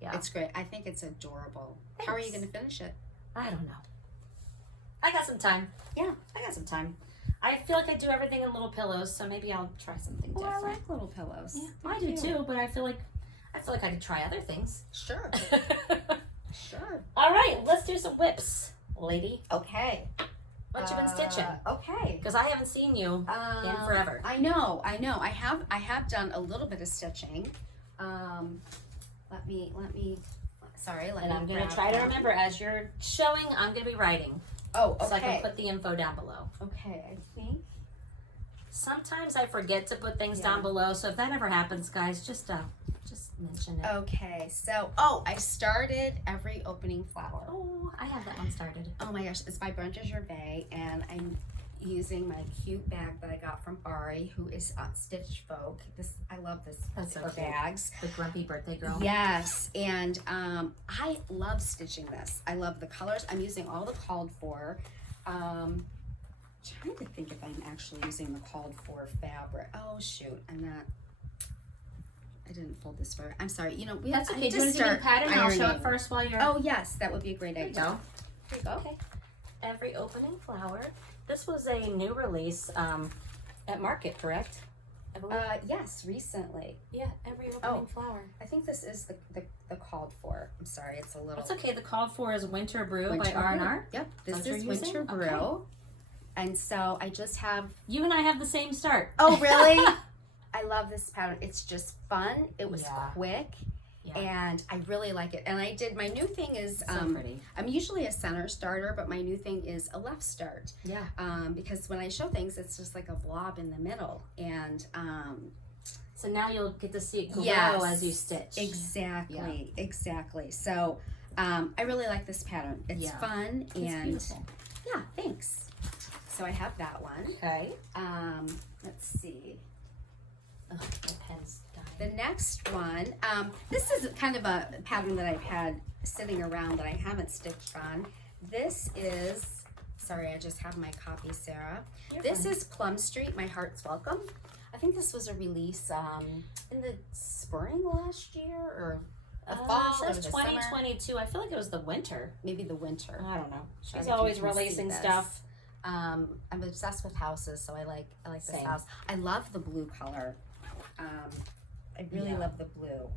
Yeah. It's great. I think it's adorable. Thanks. How are you going to finish it? I don't know. I got some time. Yeah. I got some time. I feel like I do everything in little pillows, so maybe I'll try something Well, different. I like little pillows. Yeah, I do too, but I feel like I could try other things. Sure. Sure. All right, let's do some whips, lady. Okay. What you been stitching? Okay. Because I haven't seen you in forever. I know. I have done a little bit of stitching. Let me. Sorry. And I'm gonna try to remember as you're showing. I'm gonna be writing. Oh, okay. So I can put the info down below. Okay. I think. Sometimes I forget to put things down below, so if that ever happens, guys, just mention it. Okay. So, I started Every Opening Flower. Oh, I have that one started. Oh my gosh, it's by Brenda Gervais, and I'm using my cute bag that I got from Ari, who is Stitch Folk. I love this for bags. The Grumpy Birthday Girl. Yes, and I love stitching this. I love the colors. I'm using all the called for. Trying to think if I'm actually using the called for fabric. Oh shoot, I didn't fold this for. I'm sorry. You know, That's okay. Do you want to do your pattern? I'll show it first while you're. Oh yes, that would be a great idea. There you go. Here you go. Okay. Every Opening Flower. This was a new release at Market, correct? I believe. Yes, recently. Yeah, Every Opening Flower. I think this is the called for. I'm sorry, it's a little. That's okay. The called for is Winter Brew by Winter R&R. Brew. Yep, this That's what is you're using? Winter Brew. Okay. And so I just have. You and I have the same start. Oh really? I love this pattern. It's just fun. It was quick. Yeah. And I really like it. And I did, my new thing is, So pretty. I'm usually a center starter, but my new thing is a left start. Yeah. Because when I show things, it's just like a blob in the middle. And so now you'll get to see it grow as you stitch. Exactly. Yeah. Exactly. So I really like this pattern. It's fun. It's and beautiful. Yeah, thanks. So I have that one. Okay. Let's see. Oh, my pen's dying. The next one, this is kind of a pattern that I've had sitting around that I haven't stitched on. This is, sorry, I just have my copy, Sarah. This is Plum Street, My Heart's Welcome. I think this was a release in the spring last year or the fall or it says the 2022. summer. I feel like it was the winter. Maybe the winter. I don't know. She's Sorry if always you can see releasing this. stuff. I'm obsessed with houses, so I like this Same. house. I love the blue color. I really love the blue,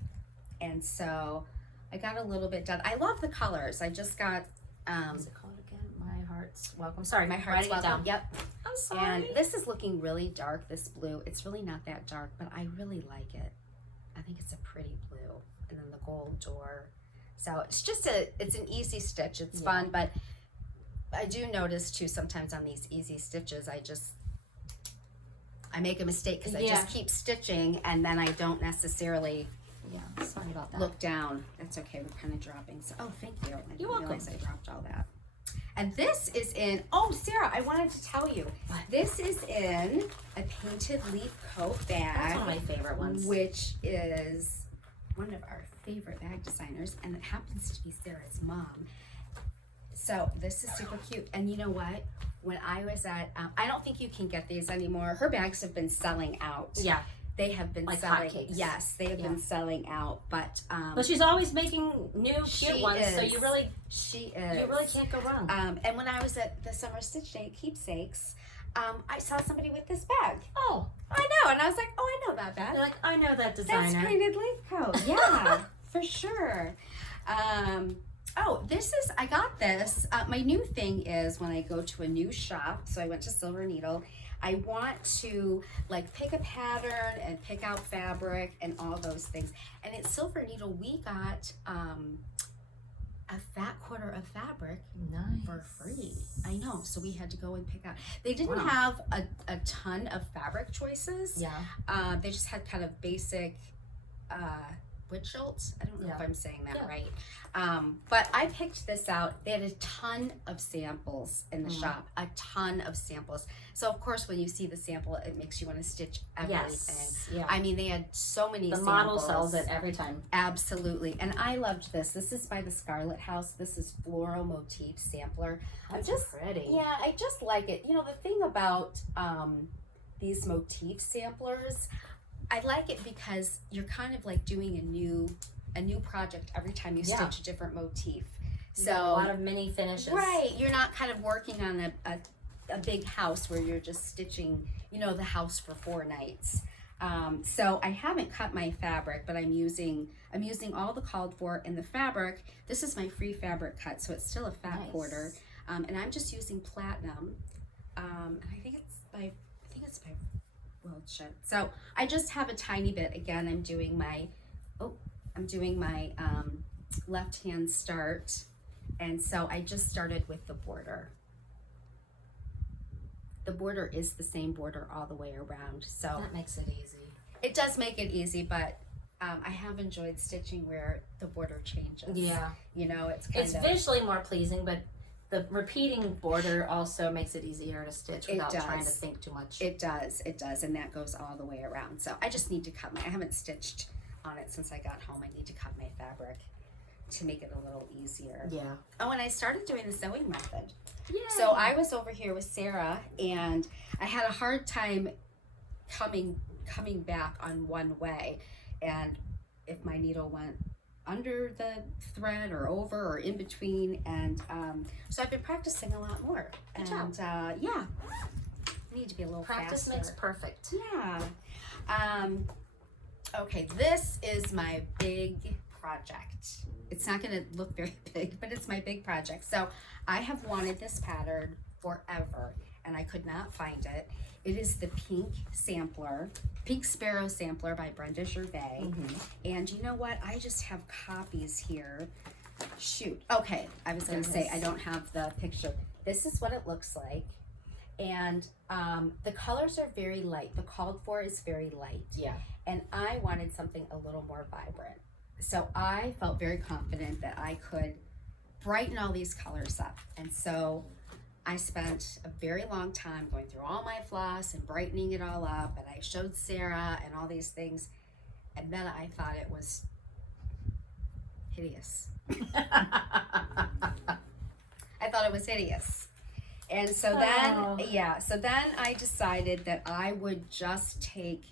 and so I got a little bit done. I love the colors. I just got What's it called again? My Heart's Welcome. Sorry, My Heart's Welcome. Down. Yep. I'm sorry. And this is looking really dark. This blue. It's really not that dark, but I really like it. I think it's a pretty blue, and then the gold door. So it's just it's an easy stitch. It's fun, but I do notice too sometimes on these easy stitches, I make a mistake because I just keep stitching and then I don't necessarily sorry about that. look down. That's okay. We're kind of dropping. So, oh, thank you. I didn't welcome. realize I dropped all that. And this is in, oh, Sarah, I wanted to tell you. What? This is in a painted leaf coat bag. That's one of my favorite ones. Which is one of our favorite bag designers, and it happens to be Sarah's mom. So this is super cute. And you know what? When I was at, I don't think you can get these anymore. Her bags have been selling out. Yeah. They have been Like selling. hotcakes. Yes, they have been selling out. But she's always making new cute she ones, so is. you really can't go wrong. And when I was at the Summer Stitch Day at Keepsakes, I saw somebody with this bag. Oh, I know, and I was like, oh, I know that bag. you're like, I know that designer. That's painted leaf coat. Yeah, for sure. Oh, I got this. My new thing is when I go to a new shop, so I went to Silver Needle, I want to like pick a pattern and pick out fabric and all those things. And at Silver Needle, we got a fat quarter of fabric for free. I know, so we had to go and pick out. They didn't have a ton of fabric choices. Yeah. They just had kind of basic Witchelt. I don't know if I'm saying that Yeah. right. But I picked this out. They had a ton of samples in the shop, a ton of samples. So of course, when you see the sample, it makes you want to stitch everything. Yes. Yeah. I mean, they had so many The samples. model sells it every time. Absolutely. And I loved this. This is by the Scarlett House. This is Floral Motif Sampler. That's pretty. Yeah, I just like it. You know, the thing about these motif samplers, I like it because you're kind of like doing a new project every time you stitch a different motif. So a lot of mini finishes. Right. You're not kind of working on a big house where you're just stitching, you know, the house for 4 nights. So I haven't cut my fabric, but I'm using all the called for in the fabric. This is my free fabric cut, so it's still a fat quarter. And I'm just using platinum. And I think it's by Wiltshire. So I just have a tiny bit. Again, I'm doing my left hand start. And so I just started with the border. The border is the same border all the way around. So that makes it easy. It does make it easy, but I have enjoyed stitching where the border changes. Yeah. You know, it's visually more pleasing, but the repeating border also makes it easier to stitch without trying to think too much. It does, and that goes all the way around. So I just need to cut I haven't stitched on it since I got home. I need to cut my fabric to make it a little easier. Yeah. Oh, and I started doing the sewing method. Yeah. So I was over here with Sarah, and I had a hard time coming back on one way, and if my needle went under the thread or over or in between, and so I've been practicing a lot more. Good and job. Yeah, I need to be a little Practice faster. makes perfect. Yeah. Okay, this is my big project. It's not going to look very big, but it's my big project. So I have wanted this pattern forever, and I could not find it. It is the Pink Sparrow Sampler by Brenda Gervais. And you know what? I just have copies here. Shoot. Okay, I was going to say I don't have the picture. This is what it looks like. And the colors are very light. The called for is very light. Yeah. And I wanted something a little more vibrant. So I felt very confident that I could brighten all these colors up. And so I spent a very long time going through all my floss and brightening it all up. And I showed Sarah and all these things. And then I thought it was hideous. I thought it was hideous. And so then I decided that I would just take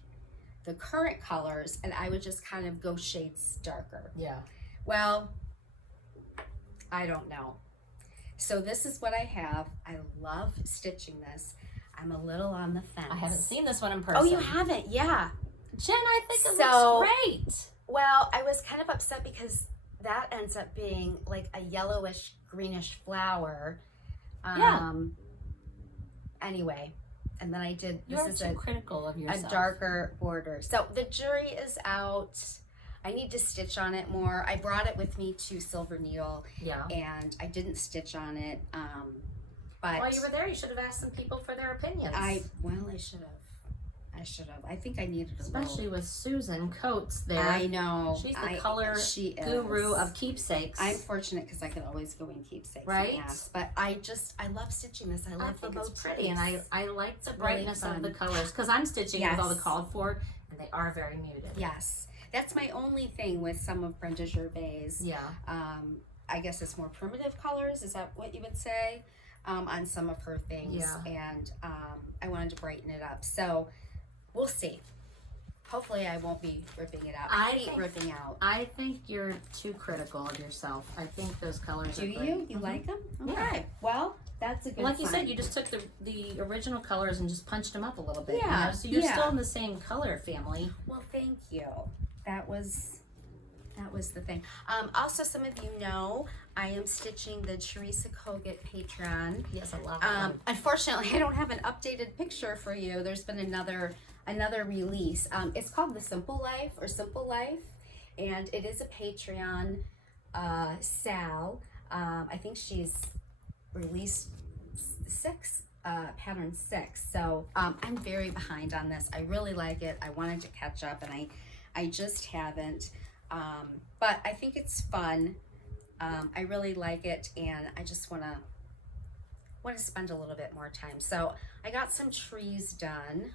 the current colors and I would just kind of go shades darker. Yeah. Well, I don't know. So this is what I have. I love stitching this. I'm a little on the fence. I haven't seen this one in person. Oh, you haven't? Yeah. Jen, I think it looks great. Well, I was kind of upset because that ends up being like a yellowish, greenish flower. Anyway, and then I did. You're too critical of yourself. A darker border. So the jury is out. I need to stitch on it more. I brought it with me to Silver Needle. Yeah. And I didn't stitch on it. But while you were there, you should have asked some people for their opinions. I should have. I think I needed especially with Susan Coates there. I know. She's the color guru of keepsakes. I'm fortunate because I could always go in keepsakes. Right. But I love stitching this. I love the it's pretty, and I like the brightness of the colors because I'm stitching with all the called for, and they are very muted. Yes. That's my only thing with some of Brenda Gervais. Yeah. I guess it's more primitive colors. Is that what you would say? On some of her things. Yeah. And I wanted to brighten it up. So we'll see. Hopefully I won't be ripping it out. I hate ripping out. I think you're too critical of yourself. I think those colors are good. Do you? You like them? Okay. Yeah. Well, that's a good like sign. you said, you just took the original colors and just punched them up a little bit. Yeah. You know? So you're still in the same color family. Well, thank you. That was the thing. Also, some of you know I am stitching the Teresa Kogut Patreon. Yes, I love it. Unfortunately, I don't have an updated picture for you. There's been another release. It's called The Simple Life or Simple Life, and it is a Patreon. Sal, I think she's released pattern 6. So I'm very behind on this. I really like it. I wanted to catch up, and I just haven't. But I think it's fun. I really like it, and I just want to spend a little bit more time. So I got some trees done.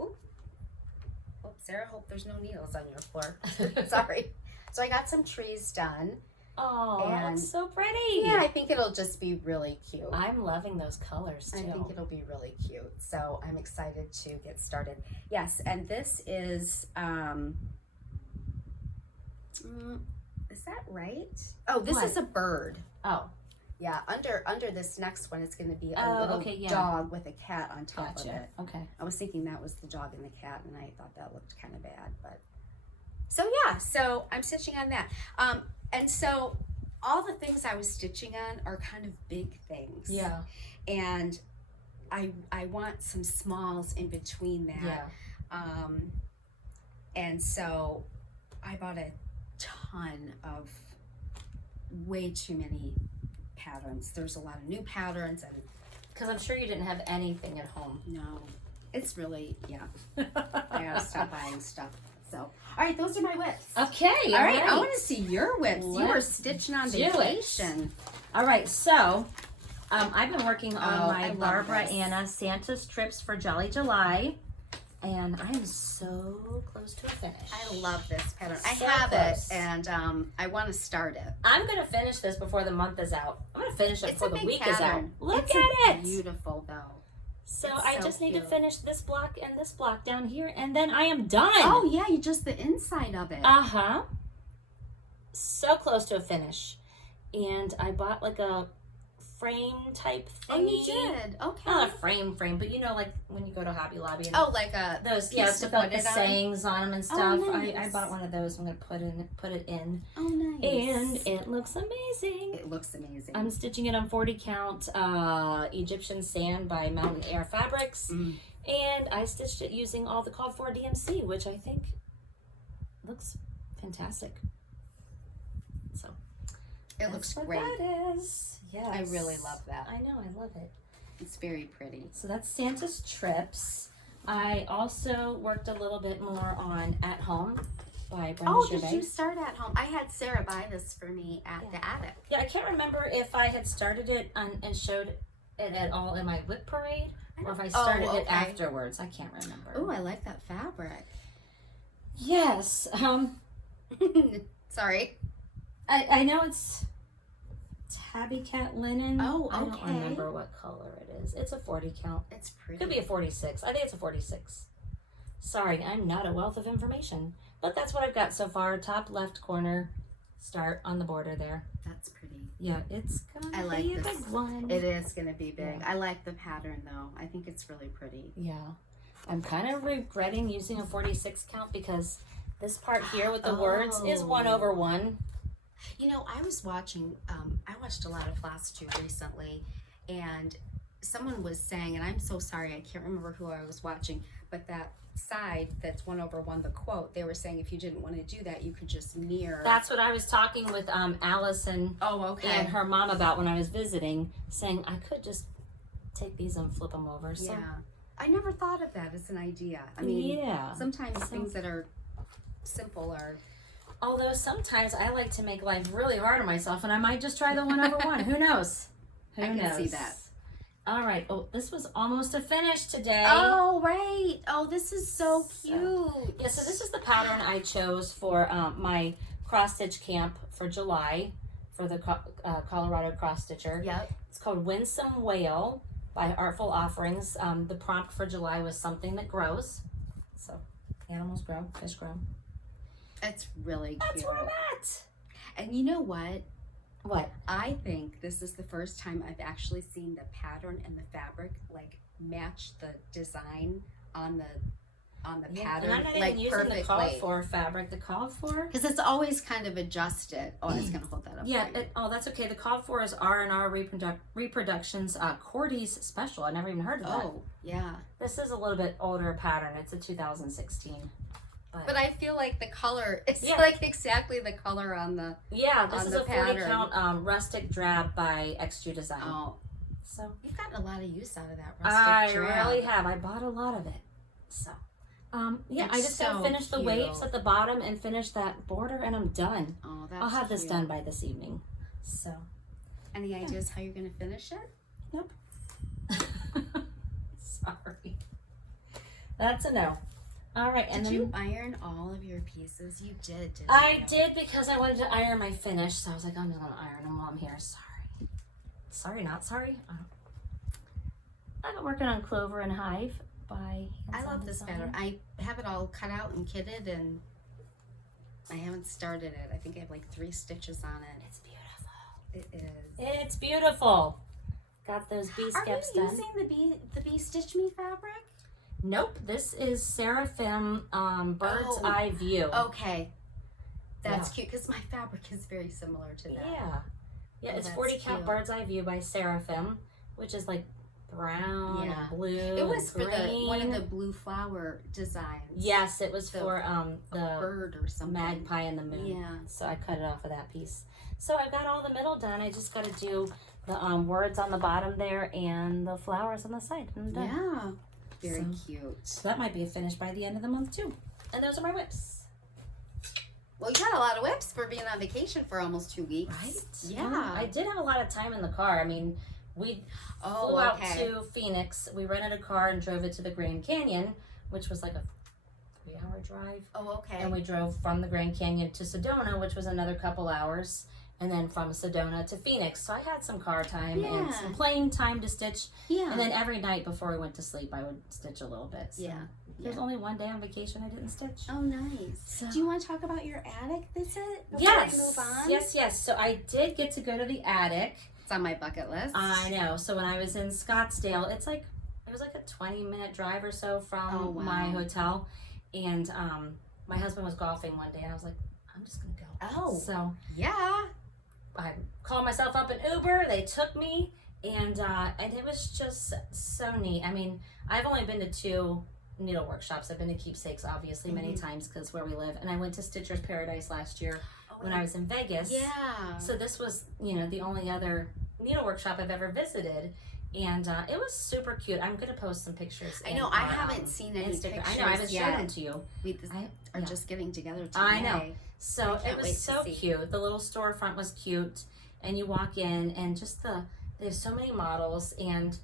Oops, Sarah, hope there's no needles on your floor. Sorry. So I got some trees done. Oh, and that's so pretty. Yeah, I think it'll just be really cute. I'm loving those colors too. I think it'll be really cute. So I'm excited to get started. Yes, and this is that right? Oh, this is a bird. Oh. Yeah, under this next one, it's going to be a little dog with a cat on top of it. Okay. I was thinking that was the dog and the cat, and I thought that looked kind of bad, but so yeah. So I'm stitching on that, and so all the things I was stitching on are kind of big things. Yeah. And I want some smalls in between that. Yeah. And so I bought a ton of way too many patterns. There's a lot of new patterns, and because I'm sure you didn't have anything at home. no, it's really, yeah. I gotta stop buying stuff. So, all right, those are my whips. Okay. All right, I want to see your whips. You were stitching on vacation. All right, so I've been working on I my love Barbara this. Anna Santa strips for Jolly July, and I am so close to a finish. I love this pattern. So I have close. it, and I want to start it. I'm gonna finish this before the month is out. I'm gonna finish it before the week is out. pattern. Look It's at it. Beautiful though. So It's I so just need to cute. finish this block and this block down here, and then I am done. Oh yeah, you just the inside of it. Uh-huh. So close to a finish. And I bought like a frame type thingy. Oh, you did? Okay. Not a frame, but you know, like when you go to Hobby Lobby. And Oh, like a those, piece yeah, to with like put the it on? sayings on them and stuff. nice. I bought one of those. I'm gonna put it in, Oh, nice. and it looks amazing. It looks amazing. I'm stitching it on 40 count Egyptian Sand by Mountain Air Fabrics, and I stitched it using all the called for DMC, which I think looks fantastic. So It looks that's what great. that is. Yes. I really love that. I know, I love it. It's very pretty. So that's Santa's Trips. I also worked a little bit more on At Home by Brenda Oh, Gervais. did you start at home? I had Sarah buy this for me at the attic. Yeah, I can't remember if I had started it and showed it at all in my whip parade, or if I started it afterwards. I can't remember. Oh, I like that fabric. Yes. Sorry. I know it's tabby cat linen. Oh, I don't okay. remember what color it is. It's a 40 count. It's pretty. Could be a 46. I think it's a 46. Sorry, I'm not a wealth of information. But that's what I've got so far. Top left corner, start on the border there. That's pretty. Yeah, it's gonna I like be a this. big one. It is going to be big. Yeah. I like the pattern though. I think it's really pretty. Yeah. I'm kind of regretting using a 46 count because this part here with the words is 1/1. You know, I was watching, I watched a lot of Flosstube recently, and someone was saying, and I'm so sorry, I can't remember who I was watching, but that side that's 1/1, the quote, they were saying if you didn't want to do that, you could just mirror. That's what I was talking with Allison and her mom about when I was visiting, saying I could just take these and flip them over. So, yeah. I never thought of that as an idea. I mean, yeah. sometimes things that are simple are... Although sometimes I like to make life really hard on myself, and I might just try the 1/1. Who knows? Who knows? can see that. All right. Oh, this was almost a finish today. Oh, right. Oh, this is so cute. Yeah, so this is the pattern I chose for my cross stitch camp for July for the Colorado cross stitcher. Yep. It's called Winsome Whale by Artful Offerings. The prompt for July was something that grows. So animals grow, fish grow. It's really cute. That's where I'm at. And you know what? What? I think this is the first time I've actually seen the pattern and the fabric like match the design on the pattern, and I'm not like even using perfectly. the called for fabric. The called for? Because it's always kind of adjusted. Oh, I was gonna hold that up. Yeah. for you. That's okay. The called for is R&R Reproductions Cordy's Special. I never even heard of that. Oh, yeah. This is a little bit older pattern. It's a 2016. But I feel like the color is Yeah. like exactly the color on the. Yeah, this on is the a 40 pattern. count rustic drab by XG Design. Oh, So you've gotten a lot of use out of that I rustic drab. really have. I bought a lot of it. So Yeah, It's I just gotta so finish the cute. waves at the bottom and finish that border, and I'm done. Oh, that's I'll have this cute. done by this evening. So, Any ideas how you're gonna finish it? nope. Sorry. That's a no. All right, and Did then you iron all of your pieces? You did, didn't I you? did because I wanted to iron my finish, so I was like, I'm just gonna iron them while I'm here. Sorry. Sorry, not sorry. I've been working on Clover and Hive by I love this Design. pattern. I have it all cut out and kitted, and I haven't started it. I think I have like 3 stitches on it. It's beautiful. It is. It's beautiful. Got those bee Are skips you done. using the bee stitch me fabric? Nope, this is Seraphim Bird's Oh. Eye View. Okay, that's cute because my fabric is very similar to that. Yeah, Oh, it's that's 40 count cute. Bird's Eye View by Seraphim, which is like brown Yeah. and blue. It was and for the one of green. the blue flower designs. Yes, it was The- for a the bird or something. magpie and the moon. Yeah. So I cut it off of that piece. So I've got all the middle done. I just got to do the words on the bottom there and the flowers on the side. And I'm done. Yeah. Very So- cute. So that might be a finish by the end of the month too. And those are my whips. Well, you got a lot of whips for being on vacation for almost 2 weeks. Right? Yeah. I did have a lot of time in the car. I mean, we Oh, flew out okay. to Phoenix. We rented a car and drove it to the Grand Canyon, which was like a 3-hour drive. Oh, okay. And we drove from the Grand Canyon to Sedona, which was another couple hours. And then from Sedona to Phoenix. So I had some car time and Yeah. some plane time to stitch. Yeah. And then every night before we went to sleep, I would stitch a little bit. So Yeah. There's only one day on vacation I didn't stitch. Oh, nice. So- Do you want to talk about your attic visit before Yes. we move on? Yes. So I did get to go to the attic. It's on my bucket list. I know. So when I was in Scottsdale, it was like a 20-minute drive or so from Oh, wow. my hotel. And my husband was golfing one day and I was like, I'm just gonna go. Oh. So Yeah. I called myself up an Uber. They took me, and it was just so neat. I mean, I've only been to 2 needle workshops. I've been to Keepsakes, obviously, many times because where we live, and I went to Stitcher's Paradise last year when I was in Vegas. Yeah. So this was, the only other needle workshop I've ever visited, and it was super cute. I'm gonna post some pictures. I know. in I our, haven't seen any Instagram. pictures I know. I haven't yet. shown them to you. We are yeah. just getting together today. I know. So I can't it wait was to so see. cute. The little storefront was cute, and you walk in, and just there's so many models, and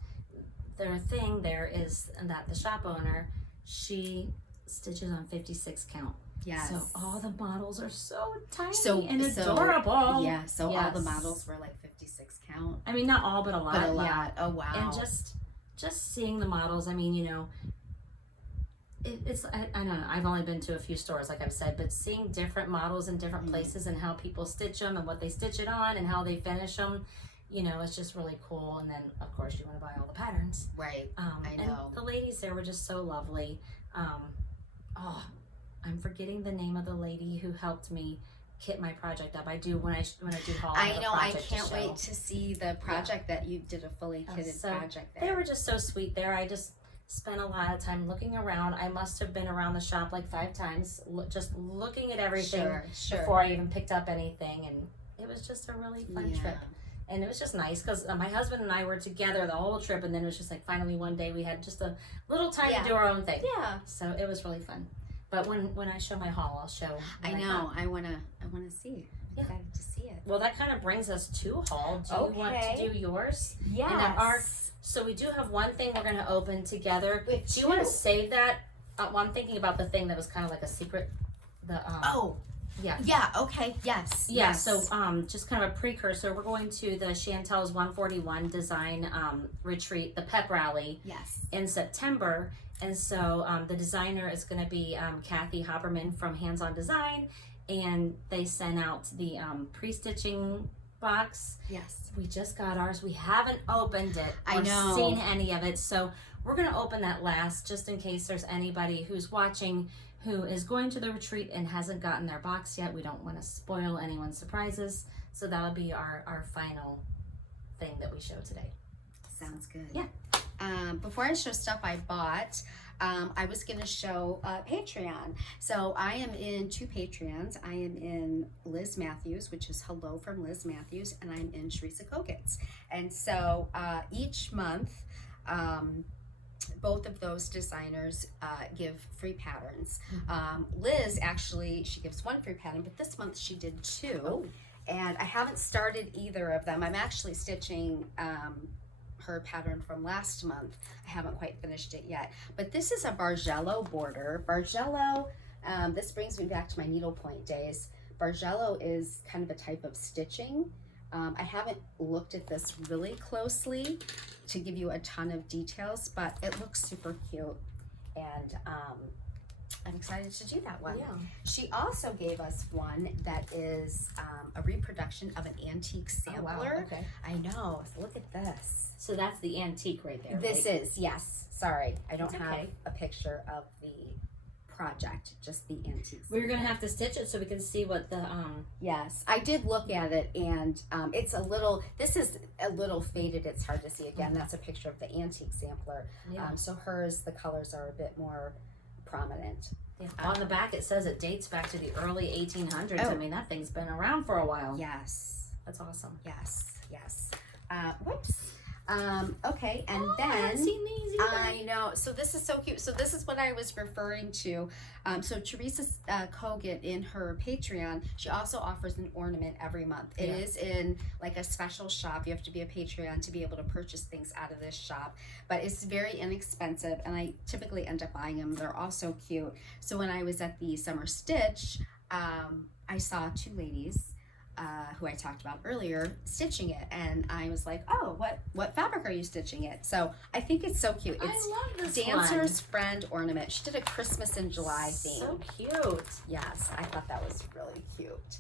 their thing there is that the shop owner, she stitches on 56 count. Yes. So all the models are so tiny So- and so- adorable. Yeah. So all the Yes. models were like 56 count. I mean, not all, but a lot. But a lot. Yeah. Oh, wow. And just seeing the models. I mean, it's I don't know. I've only been to a few stores, like I've said, but seeing different models in different places and how people stitch them and what they stitch it on and how they finish them, it's just really cool. And then of course you want to buy all the patterns. Right. I And know. the ladies there were just so lovely. I'm forgetting the name of the lady who helped me kit my project up. I do when I do haul. I have a know. I project to can't show. wait to see the project that you did, a fully kitted So project They there. were just so sweet there. I just spent a lot of time looking around. I must have been around the shop like 5 times, just looking at everything Sure. before I even picked up anything. And it was just a really fun Yeah. trip. And it was just nice because my husband and I were together the whole trip. And then it was just like finally one day we had just a little time Yeah. to do our own thing. Yeah. So it was really fun. But when I show my haul, I'll show. I what know. got. I wanna see. I'm Yeah. excited to see it. Well, that kind of brings us to haul. Do you want to Okay. do yours? Yes. And there So we do have one thing we're going to open together. With Do you want to two. save that? Well, I'm thinking about the thing that was kind of like a secret. Yeah. Yeah. Okay. Yes. Yeah, Yes. so just kind of a precursor. We're going to the Chantel's 141 design retreat, the pep rally, Yes. in September. And so the designer is going to be Kathy Hopperman from Hands On Design. And they sent out the pre-stitching box. Yes. We just got ours. We haven't opened it I or know. seen any of it. So we're going to open that last just in case there's anybody who's watching who is going to the retreat and hasn't gotten their box yet. We don't want to spoil anyone's surprises. So that'll be our final thing that we show today. Sounds good. Yeah. Before I show stuff I bought, I was going to show Patreon. So I am in 2 Patreons. I am in Liz Matthews, which is Hello from Liz Matthews, and I'm in Teresa Kokitz. And so each month, both of those designers give free patterns. Liz actually, she gives one free pattern, but this month she did 2. Oh. And I haven't started either of them. I'm actually stitching her pattern from last month. I haven't quite finished it yet. But this is a Bargello border. Bargello, this brings me back to my needlepoint days. Bargello is kind of a type of stitching. I haven't looked at this really closely to give you a ton of details, but it looks super cute. And I'm excited to do that one. Yeah. She also gave us one that is a reproduction of an antique sampler. Oh, wow. Okay. I know. So look at this. So that's the antique right there. This right? is, yes. Sorry, I don't It's have okay. a picture of the project, just the antique sampler. We're gonna have to stitch it so we can see what the Yes, I did look at it, and it's a little, this is a little faded, it's hard to see again. That's a picture of the antique sampler. yeah. So hers, the colors are a bit more prominent. Yeah. On the back it says it dates back to the early 1800s. Oh. I mean, that thing's been around for a while. Yes, That's awesome. yes, yes. Whoops. Okay, and Oh, I haven't then seen these either. I know. So this is so cute. So this is what I was referring to. So Teresa Kogut in her Patreon, she also offers an ornament every month. It Yeah. is in like a special shop. You have to be a Patreon to be able to purchase things out of this shop. But it's very inexpensive, and I typically end up buying them. They're all so cute. So when I was at the Summer Stitch, I saw 2 ladies who I talked about earlier stitching it, and I was like, oh, what fabric are you stitching it? So I think it's so cute. It's I love this Dancer's Friend ornament. She did a Christmas in July theme. So cute. Yes, I thought that was really cute.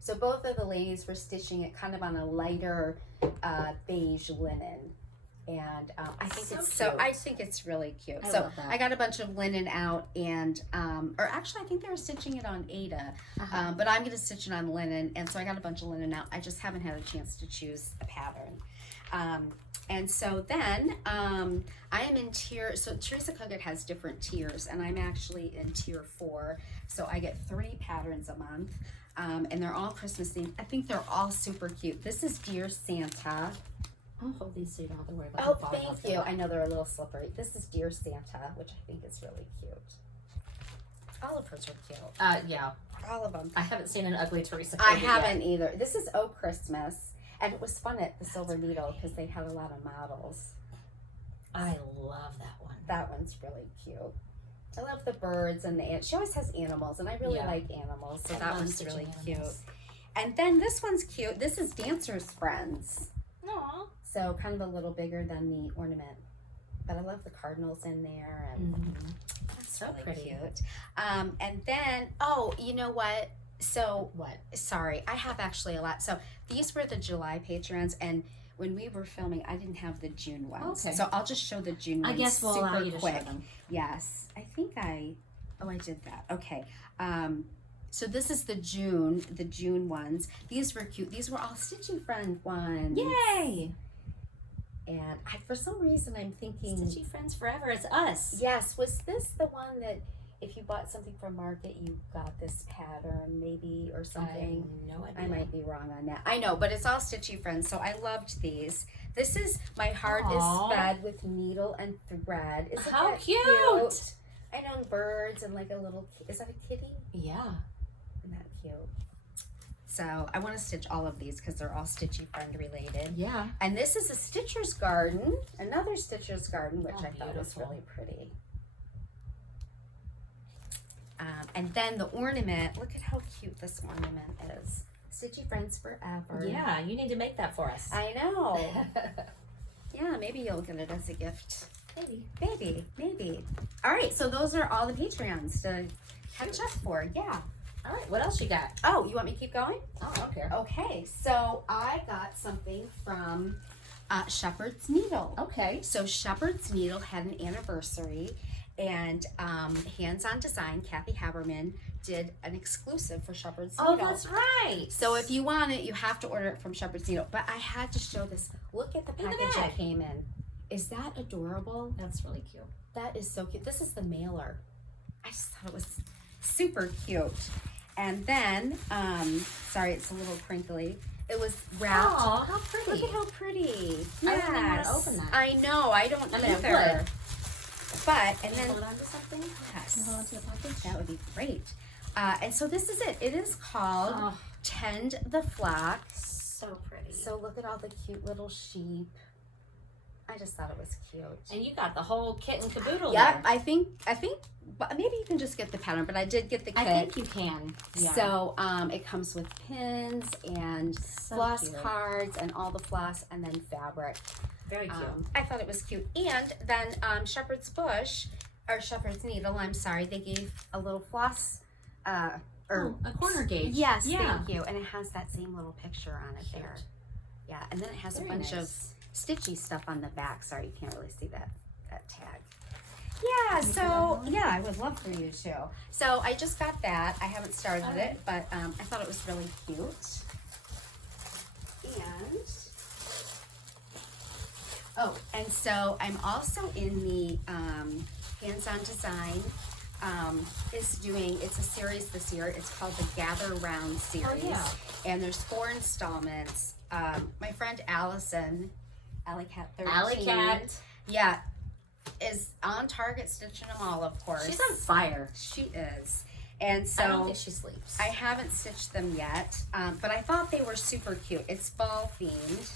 So both of the ladies were stitching it kind of on a lighter beige linen. And I think So it's so cute. I think it's really cute. I So love that. I got a bunch of linen out, and or actually I think they were stitching it on Ada, but I'm gonna stitch it on linen, and so I got a bunch of linen out. I just haven't had a chance to choose a pattern. And so then I am in tier, so Teresa Kogut has different tiers, and I'm actually in tier 4, so I get 3 patterns a month, and they're all Christmas themed. I think they're all super cute. This is Dear Santa. I'll hold these so you don't have to worry about Oh, them falling off thank the you. back. I know they're a little slippery. This is Dear Santa, which I think is really cute. All of hers are cute. Yeah. All of them. I haven't seen an ugly Teresa I Kogut haven't yet. either. This is Oh Christmas. And it was fun at the Silver Needle because they had a lot of models. I love that one. That one's really cute. I love the birds and the ants. She always has animals, and I really Yeah. like animals, so I that love one's stitching really animals. cute. And then this one's cute. This is Dancer's Friends. Aw. So kind of a little bigger than the ornament. But I love the cardinals in there, and that's So really pretty. cute. And then, oh, you know what? So, What? sorry, I have actually a lot. So these were the July patrons, and when we were filming, I didn't have the June ones. Okay. So I'll just show the June ones. I guess we'll super allow you to quick. show them. Yes, I think I did that. Okay. So this is the June ones. These were cute. These were all Stitchy Friend ones. Yay! And for some reason, I'm thinking, Stitchy Friends Forever. It's us. yes, was this the one that if you bought something from Market, you got this pattern maybe or something? I have no idea. I might be wrong on that. I know, but it's all Stitchy Friends, so I loved these. This is My Heart Aw. is Fed with Needle and Thread. Isn't How that cute. I know, birds and like a little, is that a kitty? Yeah. Isn't that cute? So I want to stitch all of these because they're all Stitchy Friend related. Yeah. And this is a Stitcher's Garden, another Stitcher's Garden, which Oh, I thought was beautiful. really pretty. And then the ornament, look at how cute this ornament is. Stitchy Friends Forever. Yeah, you need to make that for us. I know. Yeah, maybe you'll get it as a gift. Maybe. Maybe. All right, so those are all the Patreons to catch up for. Yeah. All right, what else you got? Oh, you want me to keep going? Oh, I don't care. Okay, so I got something from Shepherd's Needle. Okay. So Shepherd's Needle had an anniversary, and Hands On Design, Kathy Haberman, did an exclusive for Shepherd's Oh, Needle. that's right. So if you want it, you have to order it from Shepherd's Needle. But I had to show this. Look at the In the package bag. it came in. Is that adorable? That's really cute. That is so cute. This is the mailer. I just thought it was super cute. And then, sorry, it's a little crinkly. It was wrapped. Oh, how pretty. Look at how pretty. I don't know how to Yes. open that. I know, I don't I mean, I either. would. But, Can and you then, hold on to something? yes, Can you hold on to the package? that would be great. And so this is it. It is called Oh, Tend the Flock. so pretty. So look at all the cute little sheep. I just thought it was cute. And you got the whole kit and caboodle Yep, there. I think, but maybe you can just get the pattern, but I did get the kit. I think you can. Yeah. So it comes with pins and So floss cute. cards and all the floss and then fabric. Very cute. I thought it was cute. And then Shepherd's Bush, or Shepherd's Needle, I'm sorry, they gave a little floss, a corner gauge. yes, Yeah. thank you. And it has that same little picture on it there. Yeah, and then it has Very a bunch nice. of stitchy stuff on the back. Sorry, you can't really see that tag. Yeah, so, yeah, I would love for you to. So I just got that. I haven't started it, but I thought it was really cute. And so I'm also in the Hands-On Design it's a series this year. It's called the Gather Round series. Oh, yeah. And there's 4 installments. My friend Allison, Alli Cat 13. Alley Cat. Yeah, is on target stitching them all, of course. She's on fire. She is. And so I don't think she sleeps. I haven't stitched them yet, but I thought they were super cute. It's fall themed,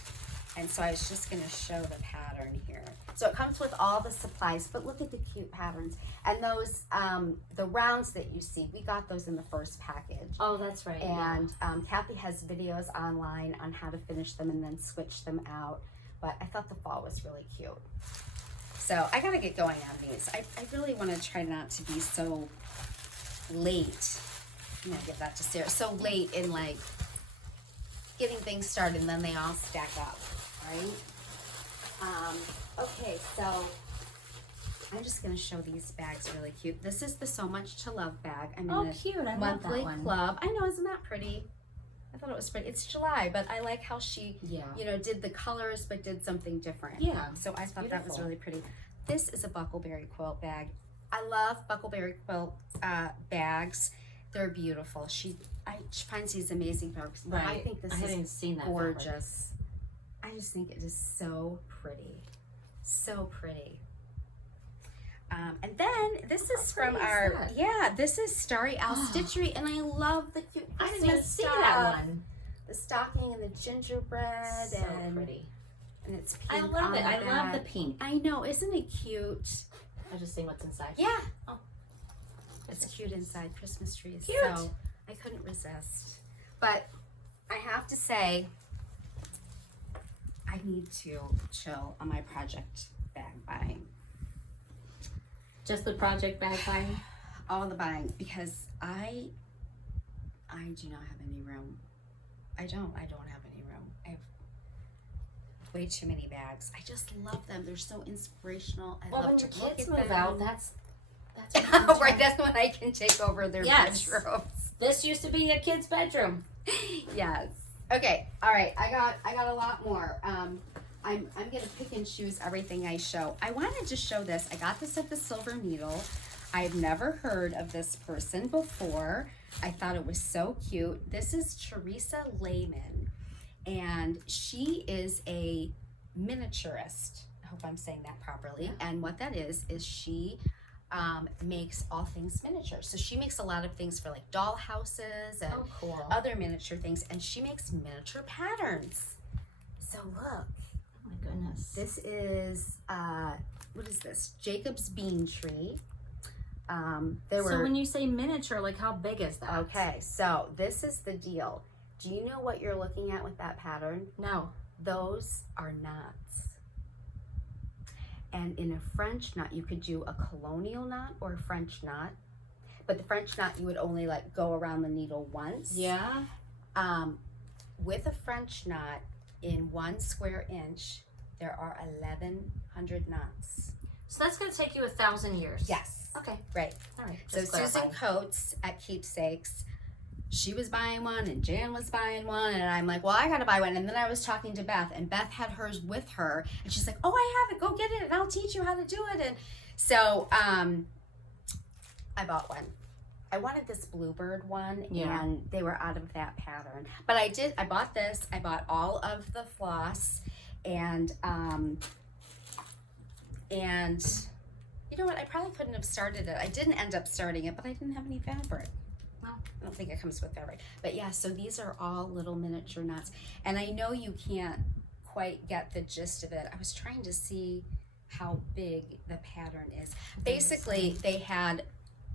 and so I was just going to show the pattern here. So it comes with all the supplies, but look at the cute patterns. And those, the rounds that you see, we got those in the first package. Oh, that's right. And Kathy has videos online on how to finish them and then switch them out. But I thought the fall was really cute. So I got to get going on these. I really want to try not to be so late. I'm going to give that to Sarah. So late in like getting things started and then they all stack up, right? Okay, so I'm just going to show these bags really cute. This is the So Much to Love bag. I'm in cute. I love monthly that one. club. I know, isn't that pretty? I thought it was pretty. It's July, but I like how she, Yeah. did the colors but did something different. Yeah, So I thought that was beautiful. really pretty. This is a Buckleberry quilt bag. I love Buckleberry quilt bags. They're beautiful. She finds these amazing fabrics. Right. I think this I haven't is seen that gorgeous. I just think it is so pretty. So pretty. And then this is from pretty is that? this is Starry Owl Stitchery, and I love the cute I didn't even Christmas see stuff. that one. The stocking and the gingerbread, So and pretty. it's pink. I love on it. the I love the back. pink. I know, isn't it cute? I just see what's inside. Yeah. Oh. It's cute inside, Christmas trees. Cute. So I couldn't resist. But I have to say, I need to chill on my project bag buying. Just the project bag buying. All the buying, because I do not have any room. I don't have any room. I have way too many bags. I just love them. They're so inspirational. I Well, love when to your look kids at move them. out, that's Right, that's when I can take over their Yes. bedrooms. This used to be a kid's bedroom. Yes. Okay. All right. I got a lot more. I'm gonna pick and choose everything I show. I wanted to show this. I got this at the Silver Needle. I've never heard of this person before. I thought it was so cute. This is Teresa Lehman, and she is a miniaturist. I hope I'm saying that properly. Yeah. And what that is she makes all things miniature. So she makes a lot of things for like doll houses and Cool. other miniature things, and she makes miniature patterns. So look, Oh my goodness. this is what is this? Jacob's bean tree. So when you say miniature, like how big is that? Okay, so this is the deal. Do you know what you're looking at with that pattern? No. Those are knots. And in a French knot, you could do a colonial knot or a French knot. But the French knot, you would only like go around the needle once. Yeah. With a French knot, in 1 square inch, there are 1,100 knots. So that's going to take you 1,000 years. Yes. Okay. Right. All right. So just Susan clarifying. Coates at Keepsakes, she was buying one and Jan was buying one, and I'm like, well, I gotta buy one. And then I was talking to Beth, and Beth had hers with her, and she's like, oh, I have it, go get it, and I'll teach you how to do it. And so I bought one. I wanted this bluebird one, Yeah. and they were out of that pattern. But I bought this. I bought all of the floss, and you know what? I probably couldn't have started it. I didn't end up starting it, but I didn't have any fabric. Well, I don't think it comes with fabric. But yeah, so these are all little miniature knots. And I know you can't quite get the gist of it. I was trying to see how big the pattern is. Basically, they had,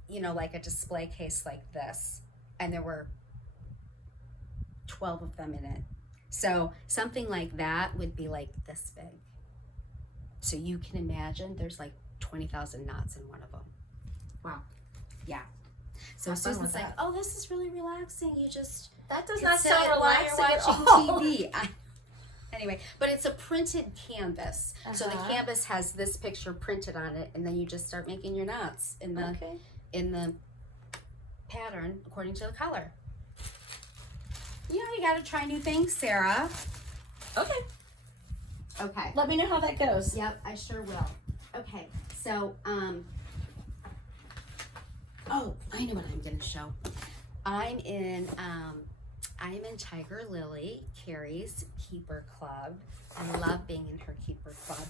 you know, like a display case like this, and there were 12 of them in it. So something like that would be like this big. So you can imagine there's like 20,000 knots in one of them. Wow. Yeah. So Susan's like, oh, this is really relaxing. You just That does can not sit sound while relaxing you're at watching all. TV. Anyway, but it's a printed canvas. So the canvas has this picture printed on it, and then you just start making your knots in the pattern according to the color. You know, you got to try new things, Sarah. Okay. Okay. Let me know how that goes. Yep, I sure will. Okay, so, oh, I know what I'm going to show. I'm in Tiger Lily, Carrie's Keeper Club. I love being in her Keeper Club.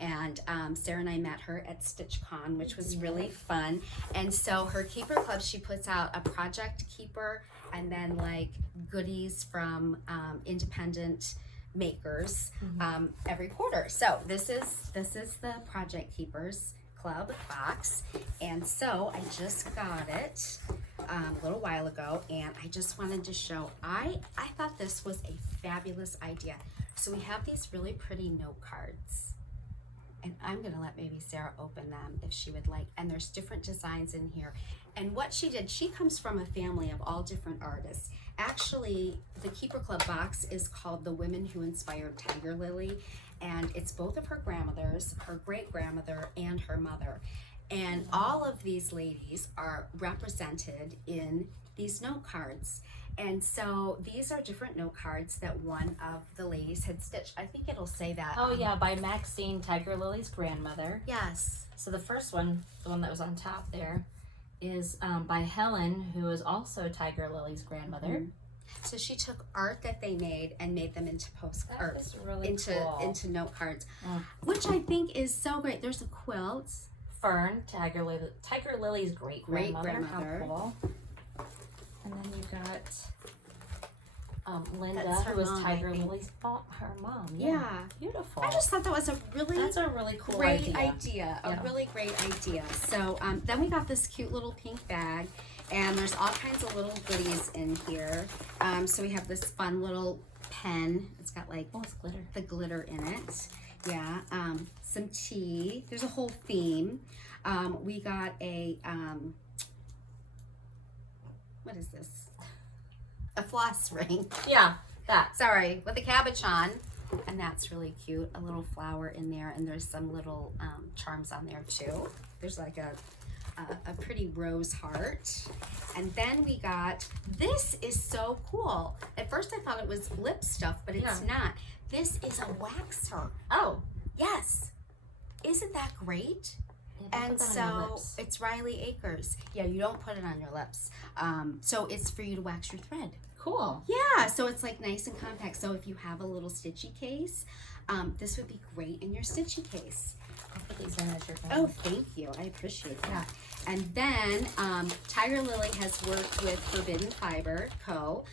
And Sarah and I met her at StitchCon, which was really fun. And so her Keeper Club, she puts out a project keeper and then like goodies from independent makers every quarter. So this is the Project Keepers Club box, and so I just got it a little while ago, and I just wanted to show. I thought this was a fabulous idea. So we have these really pretty note cards, and I'm gonna let maybe Sarah open them if she would like. And there's different designs in here. And what she did, she comes from a family of all different artists. Actually, the Keeper Club box is called The Women Who Inspired Tiger Lily, and it's both of her grandmothers, her great-grandmother, and her mother. And all of these ladies are represented in these note cards. And so these are different note cards that one of the ladies had stitched. I think it'll say that. Oh yeah, by Maxine, Tiger Lily's grandmother. Yes. So the first one, the one that was on top there, is by Helen, who is also Tiger Lily's grandmother. So she took art that they made and made them into postcards, That is really cool. into note cards, which I think is so great. There's a quilt. Fern, Tiger Lily's great grandmother. How Great-grandmother. cool. And then you got Linda, That's her who was mom, Tiger I think. Lily's her mom. Yeah. Beautiful. I just thought that was That's a really cool great idea. a really great idea. So then we got this cute little pink bag, and there's all kinds of little goodies in here. So we have this fun little pen. It's got like Oh, it's glitter. the glitter in it. Yeah. Some tea. There's a whole theme. We got a what is this? A floss ring. Yeah, that. Sorry, with a cabbage on. And that's really cute. A little flower in there, and there's some little charms on there too. There's like a pretty rose heart. And then we got, this is so cool. At first I thought it was lip stuff, but it's not. This is a waxer. Oh, Yes. Isn't that great? And so it's Riley Akers. Yeah, you don't put it on your lips. So it's for you to wax your thread. cool. Yeah, so it's like nice and compact. So if you have a little stitchy case, this would be great in your stitchy case. I'll put these in as your Oh, thank you. I appreciate that. And then Tiger Lily has worked with Forbidden Fiber Co.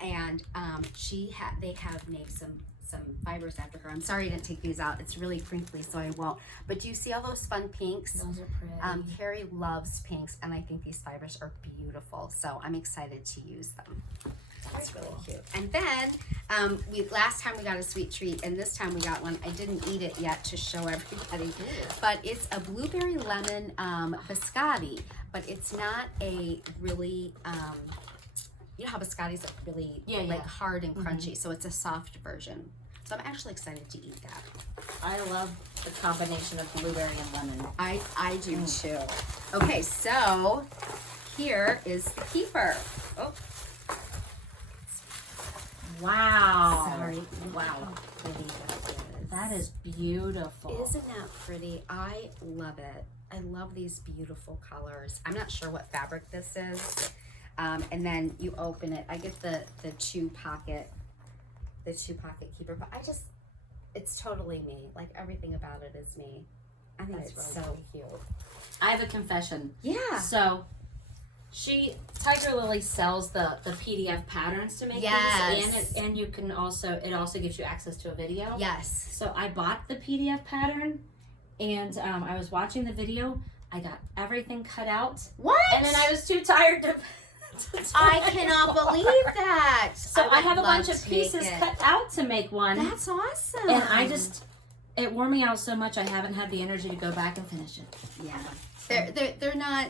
And they have named some fibers after her. I'm sorry I didn't take these out. It's really crinkly, so I won't. But do you see all those fun pinks? Those are pretty. Carrie loves pinks, and I think these fibers are beautiful. So I'm excited to use them. That's really cute. And then last time we got a sweet treat, and this time we got one. I didn't eat it yet to show everybody, but it's a blueberry lemon biscotti. But it's not a really you know how biscottis are really hard and crunchy, so it's a soft version. So I'm actually excited to eat that. I love the combination of blueberry and lemon. I do too. Okay, so here is the keeper. Oh, Wow. sorry. Wow. How pretty that is. That is beautiful. Isn't that pretty? I love it. I love these beautiful colors. I'm not sure what fabric this is. And then you open it. I get the two pocket keeper, but it's totally me. Like everything about it is me. I think it's really so cute. I have a confession. Yeah. So Tiger Lily sells the PDF patterns to make these, and you can it also gives you access to a video. Yes. So I bought the PDF pattern, and I was watching the video. I got everything cut out. What? And then I was too tired to I cannot believe that. So I have a bunch of pieces cut out to make one. That's awesome. And it wore me out so much I haven't had the energy to go back and finish it. Yeah. They're not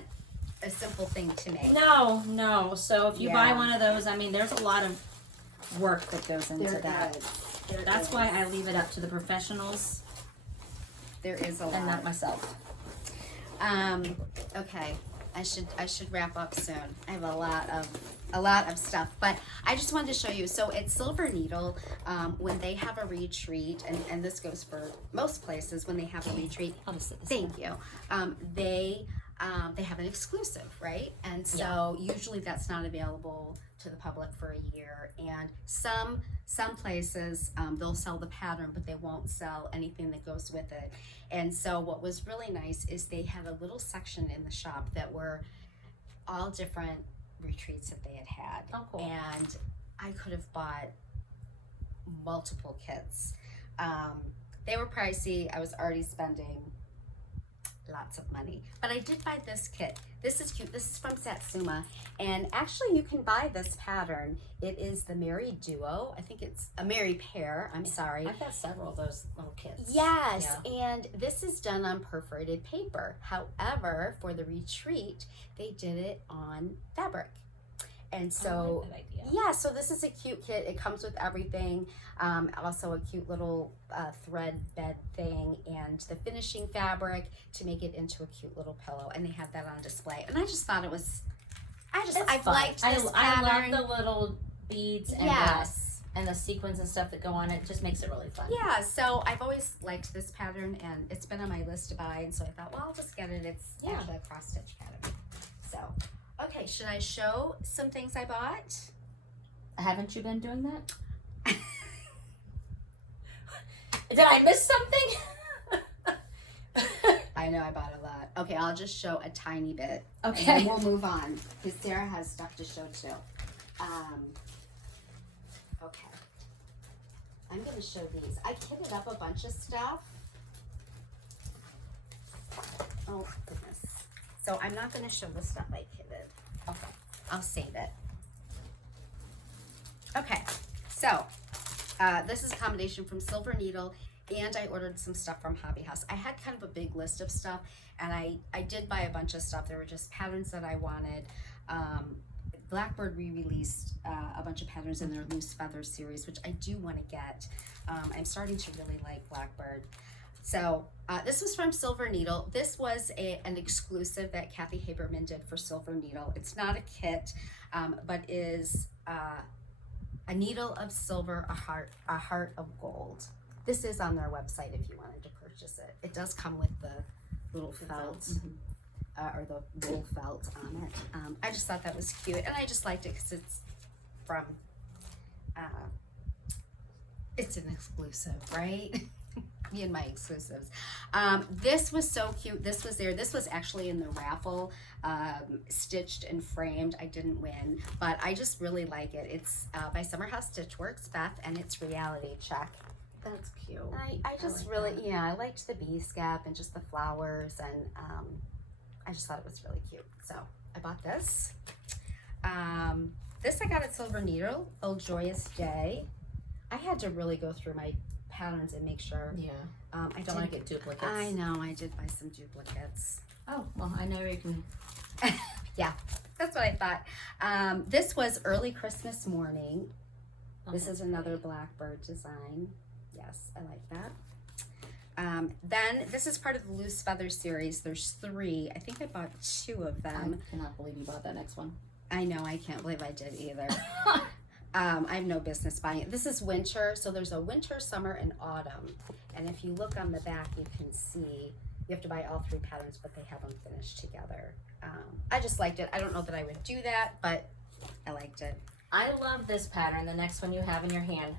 a simple thing to make. No. So if you buy one of those, I mean, there's a lot of work that goes into that. That's why I leave it up to the professionals. There is a lot. And not myself. Okay. I should wrap up soon. I have a lot of stuff, but I just wanted to show you. So at Silver Needle, when they have a retreat, and this goes for most places when they have a retreat. I'll just sit this Thank you. They have an exclusive, right? And so usually that's not available to the public for a year. And some places they'll sell the pattern, but they won't sell anything that goes with it. And so what was really nice is they had a little section in the shop that were all different retreats that they had. Oh, cool. And I could have bought multiple kits. They were pricey. I was already spending lots of money, but I did buy this kit. This is cute. This is from Satsuma, and actually you can buy this pattern. It is the Merry Duo. I think it's a Merry Pair. I'm sorry. I've got several of those little kits. Yes, and this is done on perforated paper. However, for the retreat, they did it on fabric. And so, I like that idea. so this is a cute kit. It comes with everything. Also a cute little thread bed thing and the finishing fabric to make it into a cute little pillow. And they had that on display. And I just thought it was, I liked this pattern. I love the little beads and the sequins and stuff that go on it. It just makes it really fun. Yeah, so I've always liked this pattern and it's been on my list to buy. And so I thought, well, I'll just get it. It's actually a cross stitch pattern. So. Okay, should I show some things I bought? Haven't you been doing that? Did I miss something? I know I bought a lot. Okay, I'll just show a tiny bit. Okay. And then we'll move on because Sarah has stuff to show too. Okay. I'm going to show these. I kitted up a bunch of stuff. Oh, goodness. So I'm not going to show the stuff I kitted. Okay, I'll save it. Okay, so this is a combination from Silver Needle, and I ordered some stuff from Hobby House. I had kind of a big list of stuff, and I did buy a bunch of stuff. There were just patterns that I wanted. Blackbird re-released a bunch of patterns in their Loose Feather series, which I do want to get. I'm starting to really like Blackbird. So this was from Silver Needle. This was an exclusive that Kathy Haberman did for Silver Needle. It's not a kit, but is a needle of silver, a heart of gold. This is on their website if you wanted to purchase it. It does come with the little felt, or the wool felt on it. I just thought that was cute, and I just liked it because it's from, it's an exclusive, right? Me and my exclusives. This was so cute. This was there. This was actually in the raffle, stitched and framed. I didn't win, but I just really like it. It's by Summer House Stitchworks, Beth, and it's Reality Check. That's cute. I just like really, that. I liked the bee scap and just the flowers, and I just thought it was really cute. So I bought this. This I got at Silver Needle, Old Joyous Day. I had to really go through my patterns and make sure. Yeah. I don't want to get duplicates. I know, I did buy some duplicates. Oh, well, I know you can. Yeah, that's what I thought. This was Early Christmas Morning. This is another Blackbird design. Yes, I like that. Then this is part of the Loose Feather series. There's 3. I think I bought 2 of them. I cannot believe you bought that next one. I know, I can't believe I did either. I have no business buying it. This is winter, so there's a winter, summer, and autumn. And if you look on the back, you can see You have to buy all 3 patterns, but they have them finished together. I just liked it. I don't know that I would do that, but I liked it. I love this pattern, the next one you have in your hand,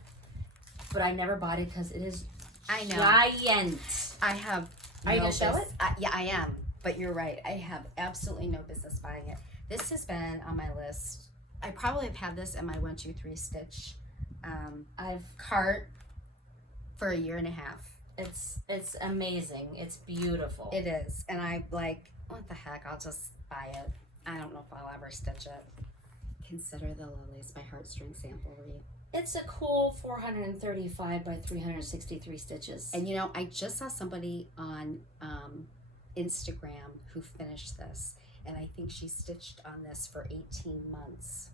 but I never bought it because it is giant. I have. Are you going to show it? Yeah, I am. But you're right. I have absolutely no business buying it. This has been on my list. I probably have had this in my 1, 2, 3 stitch cart for a year and a half. It's amazing. It's beautiful. It is. And I like, what the heck? I'll just buy it. I don't know if I'll ever stitch it. Consider the Lilies, my heartstring sample read. It's a cool 435 by 363 stitches. And you know, I just saw somebody on Instagram who finished this, and I think she stitched on this for 18 months.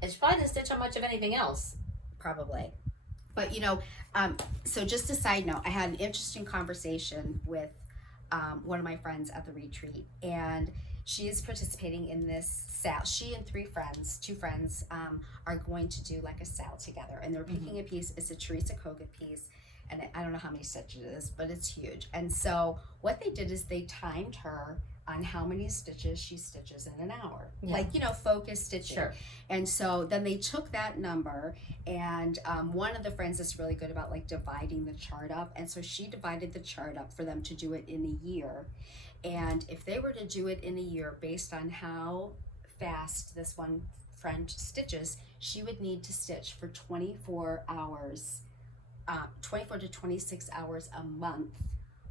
It's probably didn't stitch on much of anything else. Probably. But you know, so just a side note, I had an interesting conversation with one of my friends at the retreat, and she is participating in this sale. She and 2 friends are going to do like a sale together, and they're picking a piece. It's a Teresa Koga piece, and I don't know how many stitches it is, but it's huge. And so what they did is they timed her on how many stitches she stitches in an hour. Yeah. Like, you know, focus stitching. Sure. And so then they took that number, and one of the friends is really good about like dividing the chart up, and so she divided the chart up for them to do it in a year. And if they were to do it in a year based on how fast this one friend stitches, she would need to stitch for 24 hours, 24 to 26 hours a month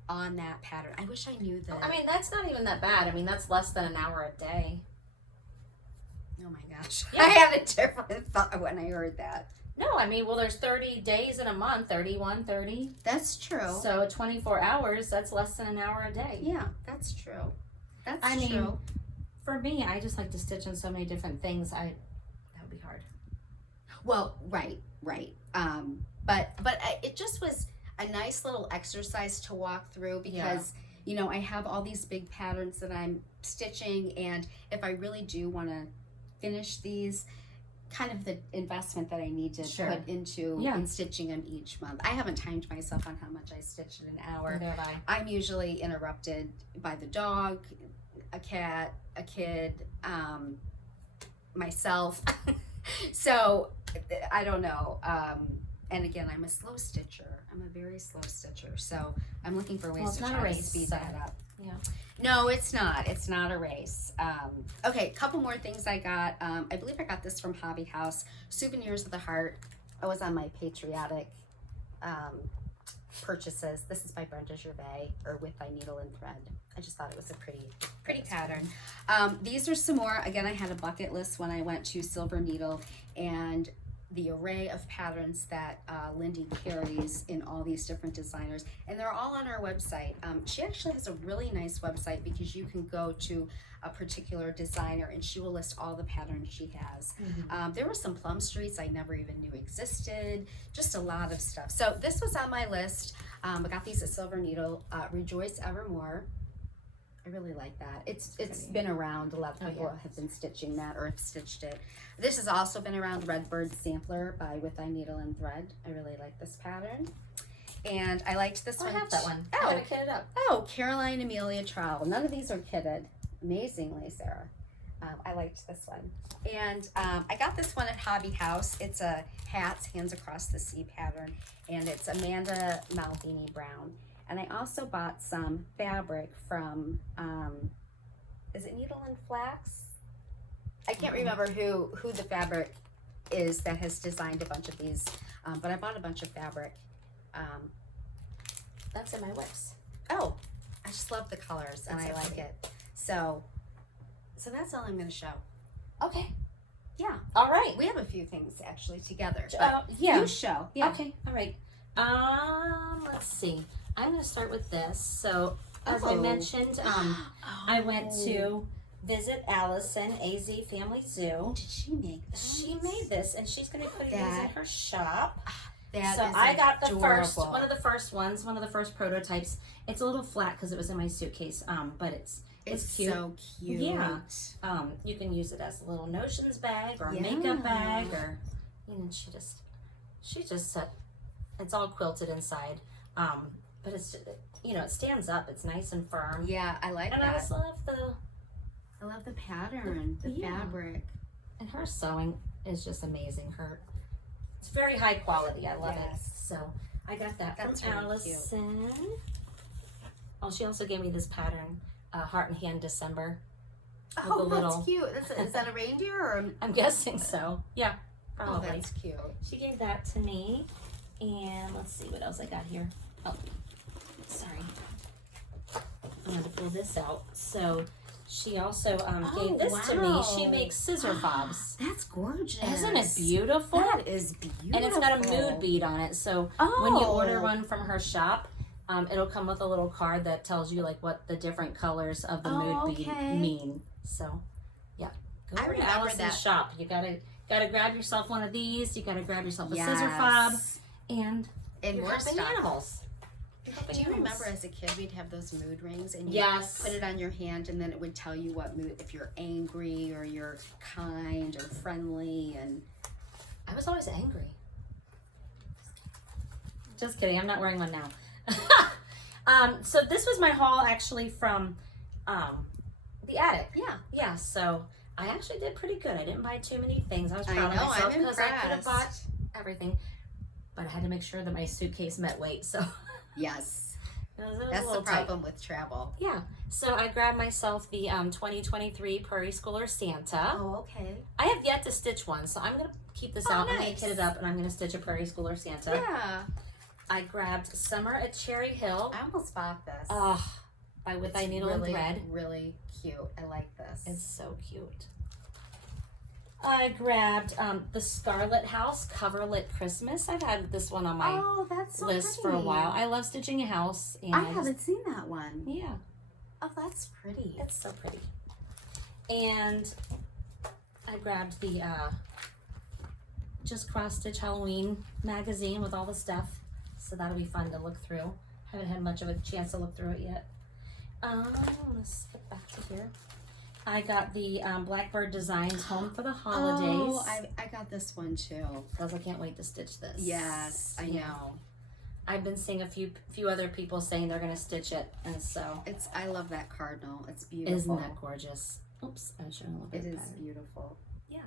on that pattern. I wish I knew that. I mean, that's not even that bad. I mean, that's less than an hour a day. Oh my gosh. Yeah. I had a different thought when I heard that. No, I mean, well, there's 30 days in a month, 31, 30. That's true. So 24 hours, that's less than an hour a day. Yeah, that's true. I mean, for me, I just like to stitch on so many different things. That would be hard. Well, right. But it just was a nice little exercise to walk through because, you know, I have all these big patterns that I'm stitching, and if I really do want to finish these, kind of the investment that I need to put into in stitching them each month. I haven't timed myself on how much I stitch in an hour. Neither have I. I'm usually interrupted by the dog, a cat, a kid, myself. So I don't know. And again, I'm a slow stitcher. I'm a very slow stitcher. So I'm looking for ways to try to speed that up. Yeah. No, it's not. It's not a race. Okay, a couple more things I got. I believe I got this from Hobby House. Souvenirs of the Heart. I was on my patriotic purchases. This is by Brenda Gervais, or With Thy Needle and Thread. I just thought it was a pretty pattern. These are some more. Again, I had a bucket list when I went to Silver Needle, and the array of patterns that Lindy carries in all these different designers, and they're all on our website. She actually has a really nice website because you can go to a particular designer and she will list all the patterns she has. There were some Plum Streets I never even knew existed, just a lot of stuff. So this was on my list. I got these at Silver Needle. Rejoice Evermore. I really like that. It's been around. A lot of people have been stitching that or have stitched it. This has also been around. Redbird Sampler by With Thy Needle and Thread. I really like this pattern. And I liked this one. I have that one. Oh, I gotta kit it up. Oh, Caroline Amelia Trowell. None of these are kitted. Amazingly, Sarah. I liked this one. And I got this one at Hobby House. It's a Hats, Hands Across the Sea pattern. And it's Amanda Maldini Brown. And I also bought some fabric from, is it Needle and Flax? I can't remember who the fabric is that has designed a bunch of these, but I bought a bunch of fabric. That's in my whips. Oh, I just love the colors and I like it. So that's all I'm going to show. Okay. Yeah. All right. We have a few things actually together. Yeah. You show. Yeah. Okay. All right. Let's see. I'm going to start with this. So, as I mentioned, I went to visit Allison, AZ Family Zoo. Did she make this? She made this, and she's going to be putting these in her shop. That so is I got the adorable. one of the first ones, one of the first prototypes. It's a little flat because it was in my suitcase, but it's cute. So cute. Yeah. You can use it as a little notions bag or a makeup bag, or she just it's all quilted inside. but it's just, you know, it stands up. It's nice and firm. Yeah, I like And that. I just love I love the pattern, the fabric. and her sewing is just amazing. It's very high quality. I love it. So I got that from really Allison. Oh, she also gave me this pattern, Heart and Hand December. Oh, that's cute. Is that a reindeer or? I'm guessing so. Yeah, probably. Oh, that's cute. She gave that to me. And let's see what else I got here. Oh, sorry. I'm going to pull this out. So she also gave this to me. She makes scissor fobs. That's gorgeous. Isn't it beautiful? That is beautiful. And it's got a mood bead on it. So when you order one from her shop, it'll come with a little card that tells you like what the different colors of the mood bead mean. So yeah, go to Allison's shop. You gotta grab yourself one of these. You gotta grab yourself a scissor fob and more stuff. Animals. Do you remember as a kid we'd have those mood rings and you put it on your hand and then it would tell you what mood, if you're angry or you're kind or friendly? And I was always angry. Just kidding, I'm not wearing one now. So this was my haul actually from the attic. Yeah, so I actually did pretty good. I didn't buy too many things. I was proud of myself because I could have bought everything, but I had to make sure that my suitcase met weight. So yes, that's the problem with travel. Yeah, so I grabbed myself the 2023 Prairie Schooler Santa. Oh, okay. I have yet to stitch one, so I'm gonna keep this out. Nice. I'm gonna kit it up, and I'm gonna stitch a Prairie Schooler Santa. Yeah. I grabbed Summer at Cherry Hill. I almost bought this. By With Thy Needle and Thread. Really cute. I like this. It's so cute. I grabbed the Scarlett House Coverlit Christmas. I've had this one on my list for a while. I love stitching a house. And I haven't seen that one. Yeah. Oh, that's pretty. It's so pretty. And I grabbed the Just Cross Stitch Halloween magazine with all the stuff. So that'll be fun to look through. Haven't had much of a chance to look through it yet. Let's get back to here. I got the Blackbird Designs Home for the Holidays. Oh, I got this one too. Because I can't wait to stitch this. Yes, I know. I've been seeing a few other people saying they're going to stitch it, and so I love that cardinal. It's beautiful. Isn't that gorgeous? Oops, I shouldn't look at it. It is beautiful. Yeah.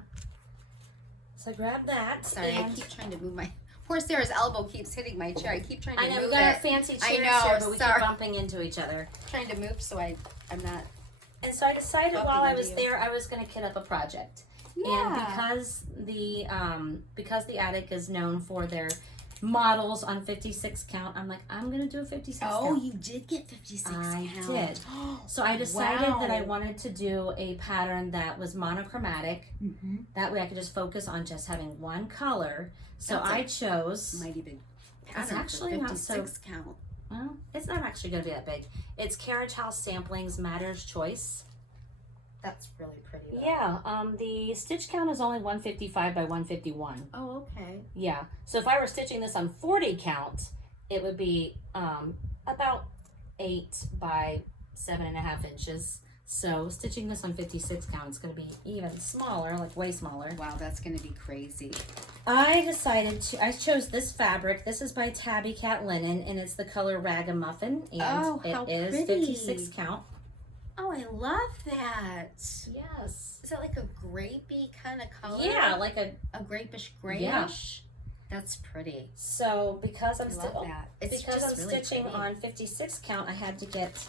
So I grabbed that. Sorry, I keep trying to move my. Poor Sarah's elbow keeps hitting my chair. I keep trying to move it. I know, we got our fancy chairs here, but we keep bumping into each other. Trying to move so I'm not. And so I decided while I was there, I was going to kit up a project. Yeah. And because the attic is known for their models on 56 count, I'm like, I'm going to do a 56 count. Oh, you did get 56 count. I did. So I decided that I wanted to do a pattern that was monochromatic. Mm-hmm. That way I could just focus on just having one color. So I chose mighty big pattern. It's actually for 56 not so count. Well, it's not actually going to be that big. It's Carriage House Samplings Matter's Choice. That's really pretty though. Yeah, the stitch count is only 155 by 151. Oh, okay. Yeah, so if I were stitching this on 40 count, it would be about 8 by 7.5 inches. So stitching this on 56 count, it's going to be even smaller, like way smaller. Wow, that's going to be crazy. I chose this fabric. This is by Tabby Cat Linen, and it's the color Ragamuffin, and it is 56 count. Oh, I love that. Yes. Is that like a grapey kind of color? Yeah, like a grapish grayish. Yeah. That's pretty. So because I'm stitching pretty. on 56 count, I had to get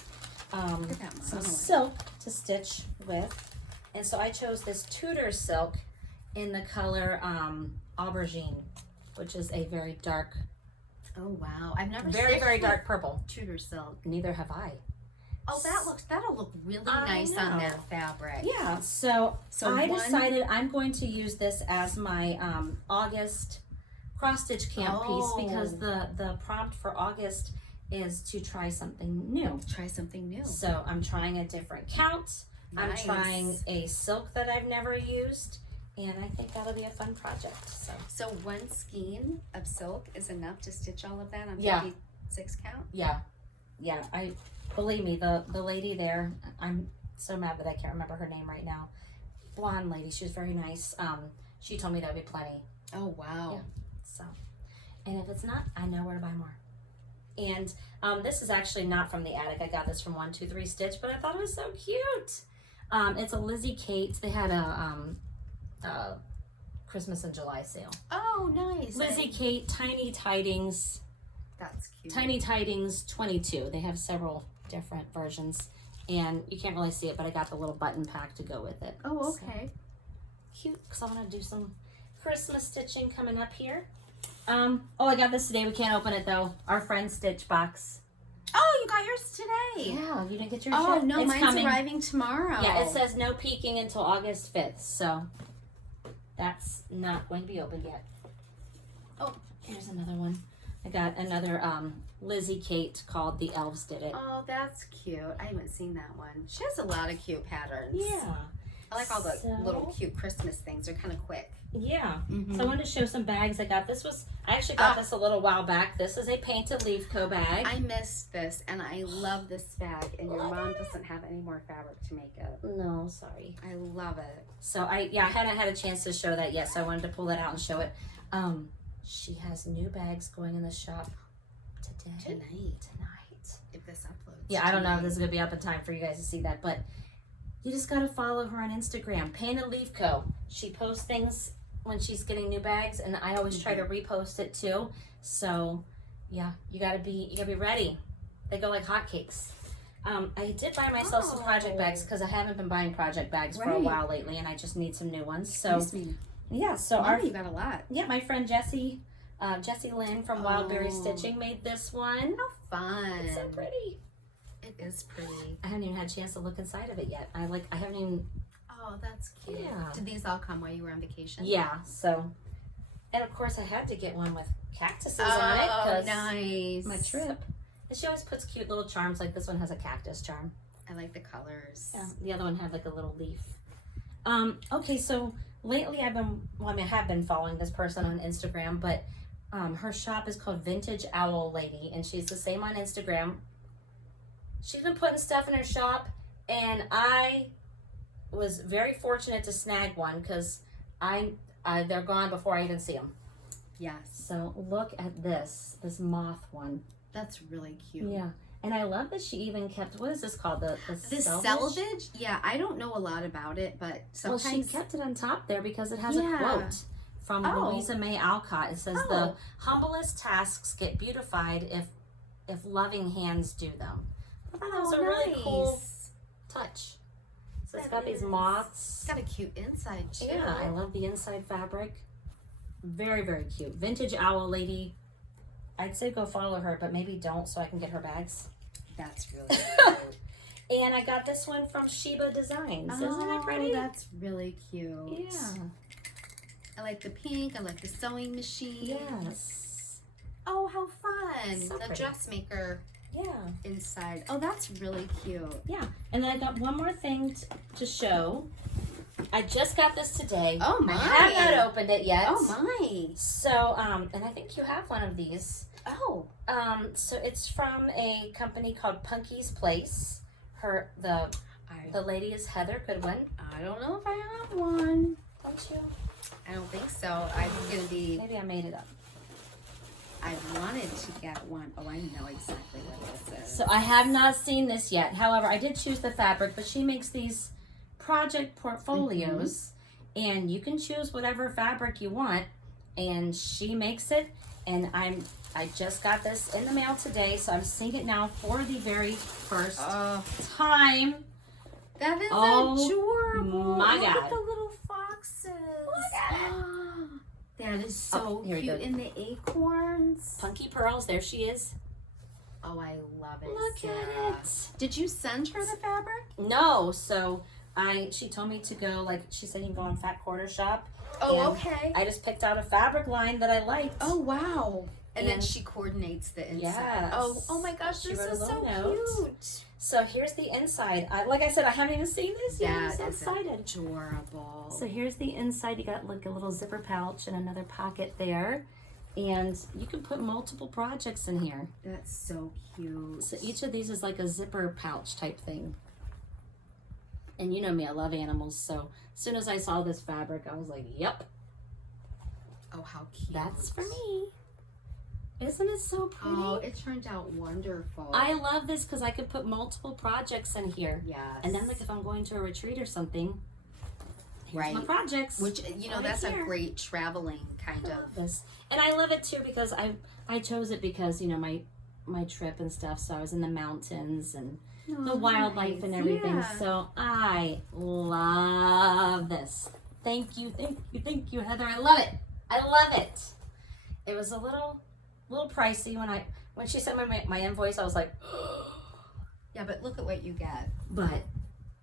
some silk to stitch with, and so I chose this Tudor silk in the color aubergine, which is a very dark. Oh wow! I've never very dark purple. Tudor silk. Neither have I. Oh, that'll look really nice on that fabric. Yeah. So I decided I'm going to use this as my August cross stitch camp piece because the prompt for August is to try something new. So I'm trying a different count. Nice. I'm trying a silk that I've never used, and I think that'll be a fun project. So one skein of silk is enough to stitch all of that on 56 count? Yeah. Believe me, the lady there, I'm so mad that I can't remember her name right now. Blonde lady, she was very nice. She told me that would be plenty. Oh wow. Yeah. So, and if it's not, I know where to buy more. And this is actually not from the attic. I got this from 123 Stitch, but I thought it was so cute. It's a Lizzie Kate. They had a Christmas in July sale. Oh, nice. Lizzie Kate, Tiny Tidings. That's cute. Tiny Tidings 22. They have several different versions. And you can't really see it, but I got the little button pack to go with it. Oh, okay. So, cute, because I want to do some Christmas stitching coming up here. Oh, I got this today. We can't open it, though. Our friend's Stitch box. Oh, you got yours today. Yeah, you didn't get yours Oh, yet? no, It's mine's coming. arriving tomorrow. Yeah, it says no peeking until August 5th, so that's not going to be opened yet. Oh, here's another one. I got another Lizzie Kate called The Elves Did It. Oh, that's cute. I haven't seen that one. She has a lot of cute patterns. Yeah. I like all the little cute Christmas things. They're kind of quick. Yeah. Mm-hmm. So I wanted to show some bags. I actually got this a little while back. This is a painted leaf co bag. I missed this, and I love this bag, and your mom doesn't have any more fabric to make it. No, sorry. I love it. So I hadn't had a chance to show that yet, so I wanted to pull that out and show it. She has new bags going in the shop tonight. If this uploads. Yeah, I don't know if this is gonna be up in time for you guys to see that, but you just gotta follow her on Instagram, Painted Leaf Co. She posts things when she's getting new bags, and I always try to repost it too. So yeah, you gotta be ready. They go like hotcakes. I did buy myself some project bags because I haven't been buying project bags for a while lately, and I just need some new ones. So yeah, so you got a lot. Yeah, my friend Jessie Lynn from Wildberry Stitching made this one. How fun! It's so pretty. It is pretty. I haven't even had a chance to look inside of it yet. I haven't even. Oh, that's cute. Yeah. Did these all come while you were on vacation? Yeah. So, and of course I had to get one with cactuses on it because nice. my trip. And she always puts cute little charms. Like this one has a cactus charm. I like the colors. Yeah. The other one had like a little leaf. Okay, so lately I have been following this person on Instagram, but her shop is called Vintage Owl Lady, and she's the same on Instagram. She's been putting stuff in her shop, and I was very fortunate to snag one because they're gone before I even see them. Yes. So look at this moth one. That's really cute. Yeah. And I love that she even kept, what is this called? The selvage? Yeah, I don't know a lot about it, but sometimes... Well, she kept it on top there because it has a quote from Louisa May Alcott. It says, the humblest tasks get beautified if loving hands do them. I thought that was a really cool touch. So it's got these moths. It's got a cute inside too. Yeah, I love the inside fabric. Very, very cute. Vintage Owl Lady. I'd say go follow her, but maybe don't so I can get her bags. That's really cute. And I got this one from Sheba Designs. Isn't it pretty? That's really cute. Yeah. I like the pink. I like the sewing machine. Yes. Oh, how fun. So the pretty. dressmaker. Yeah. Inside. Oh, that's really cute. Yeah. And then I got one more thing to show. I just got this today. Oh my. I have not opened it yet. Oh my. So, and I think you have one of these. Oh. So it's from a company called Punky's Place. The lady is Heather Goodwin. I don't know if I have one. Don't you? I don't think so. I'm gonna be. Maybe I made it up. I wanted to get one. Oh, I know exactly what this is. So I have not seen this yet. However, I did choose the fabric, but she makes these project portfolios, and you can choose whatever fabric you want, and she makes it. And I just got this in the mail today, so I'm seeing it now for the very first time. That is My adorable. God. Look at the little foxes. Look at it. That is so cute. And the acorns. Punky Pearls, there she is. Oh, I love it. Look at it. Did you send her the fabric? No, so she told me to go, like she said you can go on Fat Quarter Shop. Oh, okay. I just picked out a fabric line that I liked. Oh, wow. And then she coordinates the inside. Yes. Oh my gosh, this is so cute. So here's the inside. Like I said, I haven't even seen this yet. I'm so excited. Adorable. So here's the inside. You got like a little zipper pouch and another pocket there. And you can put multiple projects in here. That's so cute. So each of these is like a zipper pouch type thing. And you know me, I love animals. So as soon as I saw this fabric, I was like, yep. Oh, how cute. That's for me. Isn't it so pretty? Oh, it turned out wonderful. I love this because I could put multiple projects in here. Yes. And then, like, if I'm going to a retreat or something, here's right. my projects. Which, you know, right that's here. a great traveling kind I of. love this. And I love it, too, because I chose it because, you know, my trip and stuff. So I was in the mountains and the wildlife and everything. Yeah. So I love this. Thank you, Heather. I love it. I love it. It was a little pricey when she sent my invoice. I was like, Yeah, but look at what you get. but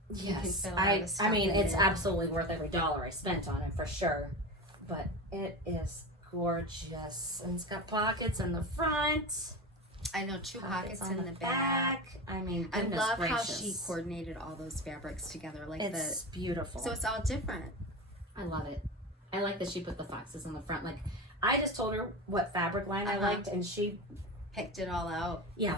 You can yes, fill out the stuff I mean in it's there. absolutely worth every dollar I spent on it for sure. But it is gorgeous, and it's got pockets in the front, I know, two pockets on in the back. I mean, I goodness love gracious. how she coordinated all those fabrics together, like It's beautiful. so it's all different. I love it. I like that she put the foxes in the front. Like, I just told her what fabric line I liked, and she, Picked it all out. yeah.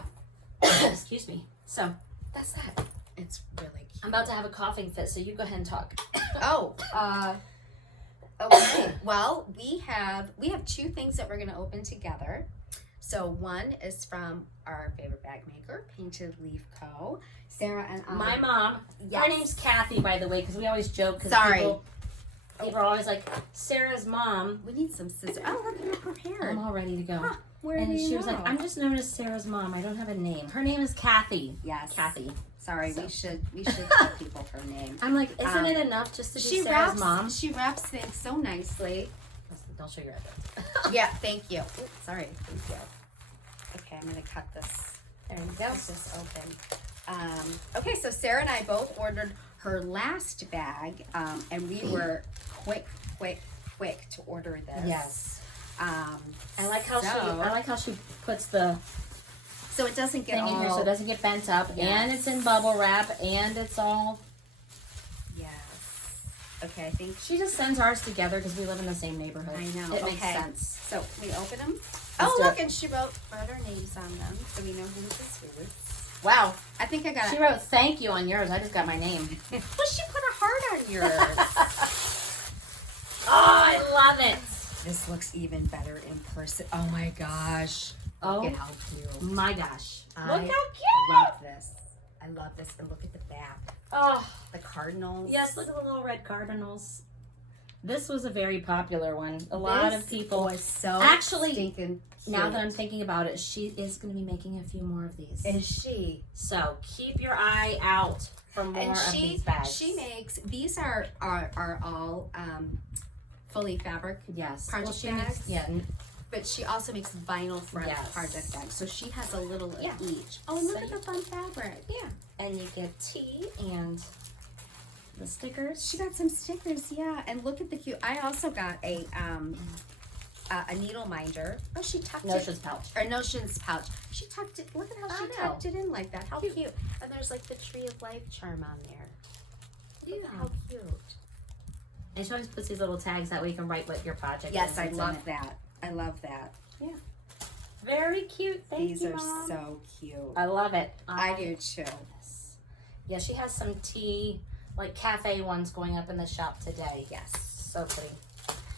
Excuse me. So that's that. It's really cute. I'm about to have a coughing fit, so you go ahead and talk. Oh, okay. Well, we have two things that we're going to open together. So one is from our favorite bag maker, Painted Leaf Co. Sarah and I. My mom. Yes. Her name's Kathy, by the way, because we always joke. Cause Sorry. People are always like, Sarah's mom. We need some scissors. Oh, look, you're prepared. I'm all ready to go. Huh, where And do you she was know? like, I'm just known as Sarah's mom. I don't have a name. Her name is Kathy. Yes. Kathy. Sorry, So. we should tell people her name. I'm like, isn't it enough just to be Sarah's mom? She wraps things so nicely. Don't show your address. Yeah, thank you. Ooh, sorry, thank you. Okay, I'm gonna cut this. There you go. Cut this open. Okay, so Sarah and I both ordered her last bag, and we were quick to order this. Yes. Um, I like how so- she puts the so it doesn't get thing in all. here so it doesn't get bent up, and Yes. it's in bubble wrap, and it's all. Yes. Okay, I think. She just sends ours together because we live in the same neighborhood. I know. It Okay. makes sense. So we open them. Let's Oh, do look, it. and she wrote our names on them, so we know who this is. Wow. I think I got She it. wrote thank you on yours. I just got my name. Well, she put a heart on yours. Oh, I love it. This looks even better in person. Oh my gosh. Oh. Look at how cute. My gosh. I Look how cute. love this. I love this. And look at the back. Oh, The cardinals. yes, look at the little red cardinals. This was a very popular one. A lot of people. was so Actually, stinking cute. Now that I'm thinking about it, she is going to be making a few more of these. Is she? So keep your eye out for more And of these bags. she makes, these are all fully fabric, yes. project she makes, bags. yeah. but she also makes vinyl front Yes. project bags. So she has a little of Yeah. each. Oh, and look So at the fun fabric. Yeah. And you get tea and the stickers. She got some stickers, yeah. And look at the cute. I also got a needle minder. Oh, she tucked Notions pouch. it. Or Notions pouch. She tucked it. Look at how she I know. tucked it in like that. How cute. And there's like the Tree of Life charm on there. Yeah. How cute. And she always puts these little tags that way you can write what your project is. Yes, I that's in love it. that. I love that. Very cute. Thank These you, are Mom. so cute. I love it. I do too. Yes. Yeah, she has some tea, like cafe ones going up in the shop today. Yes. So pretty.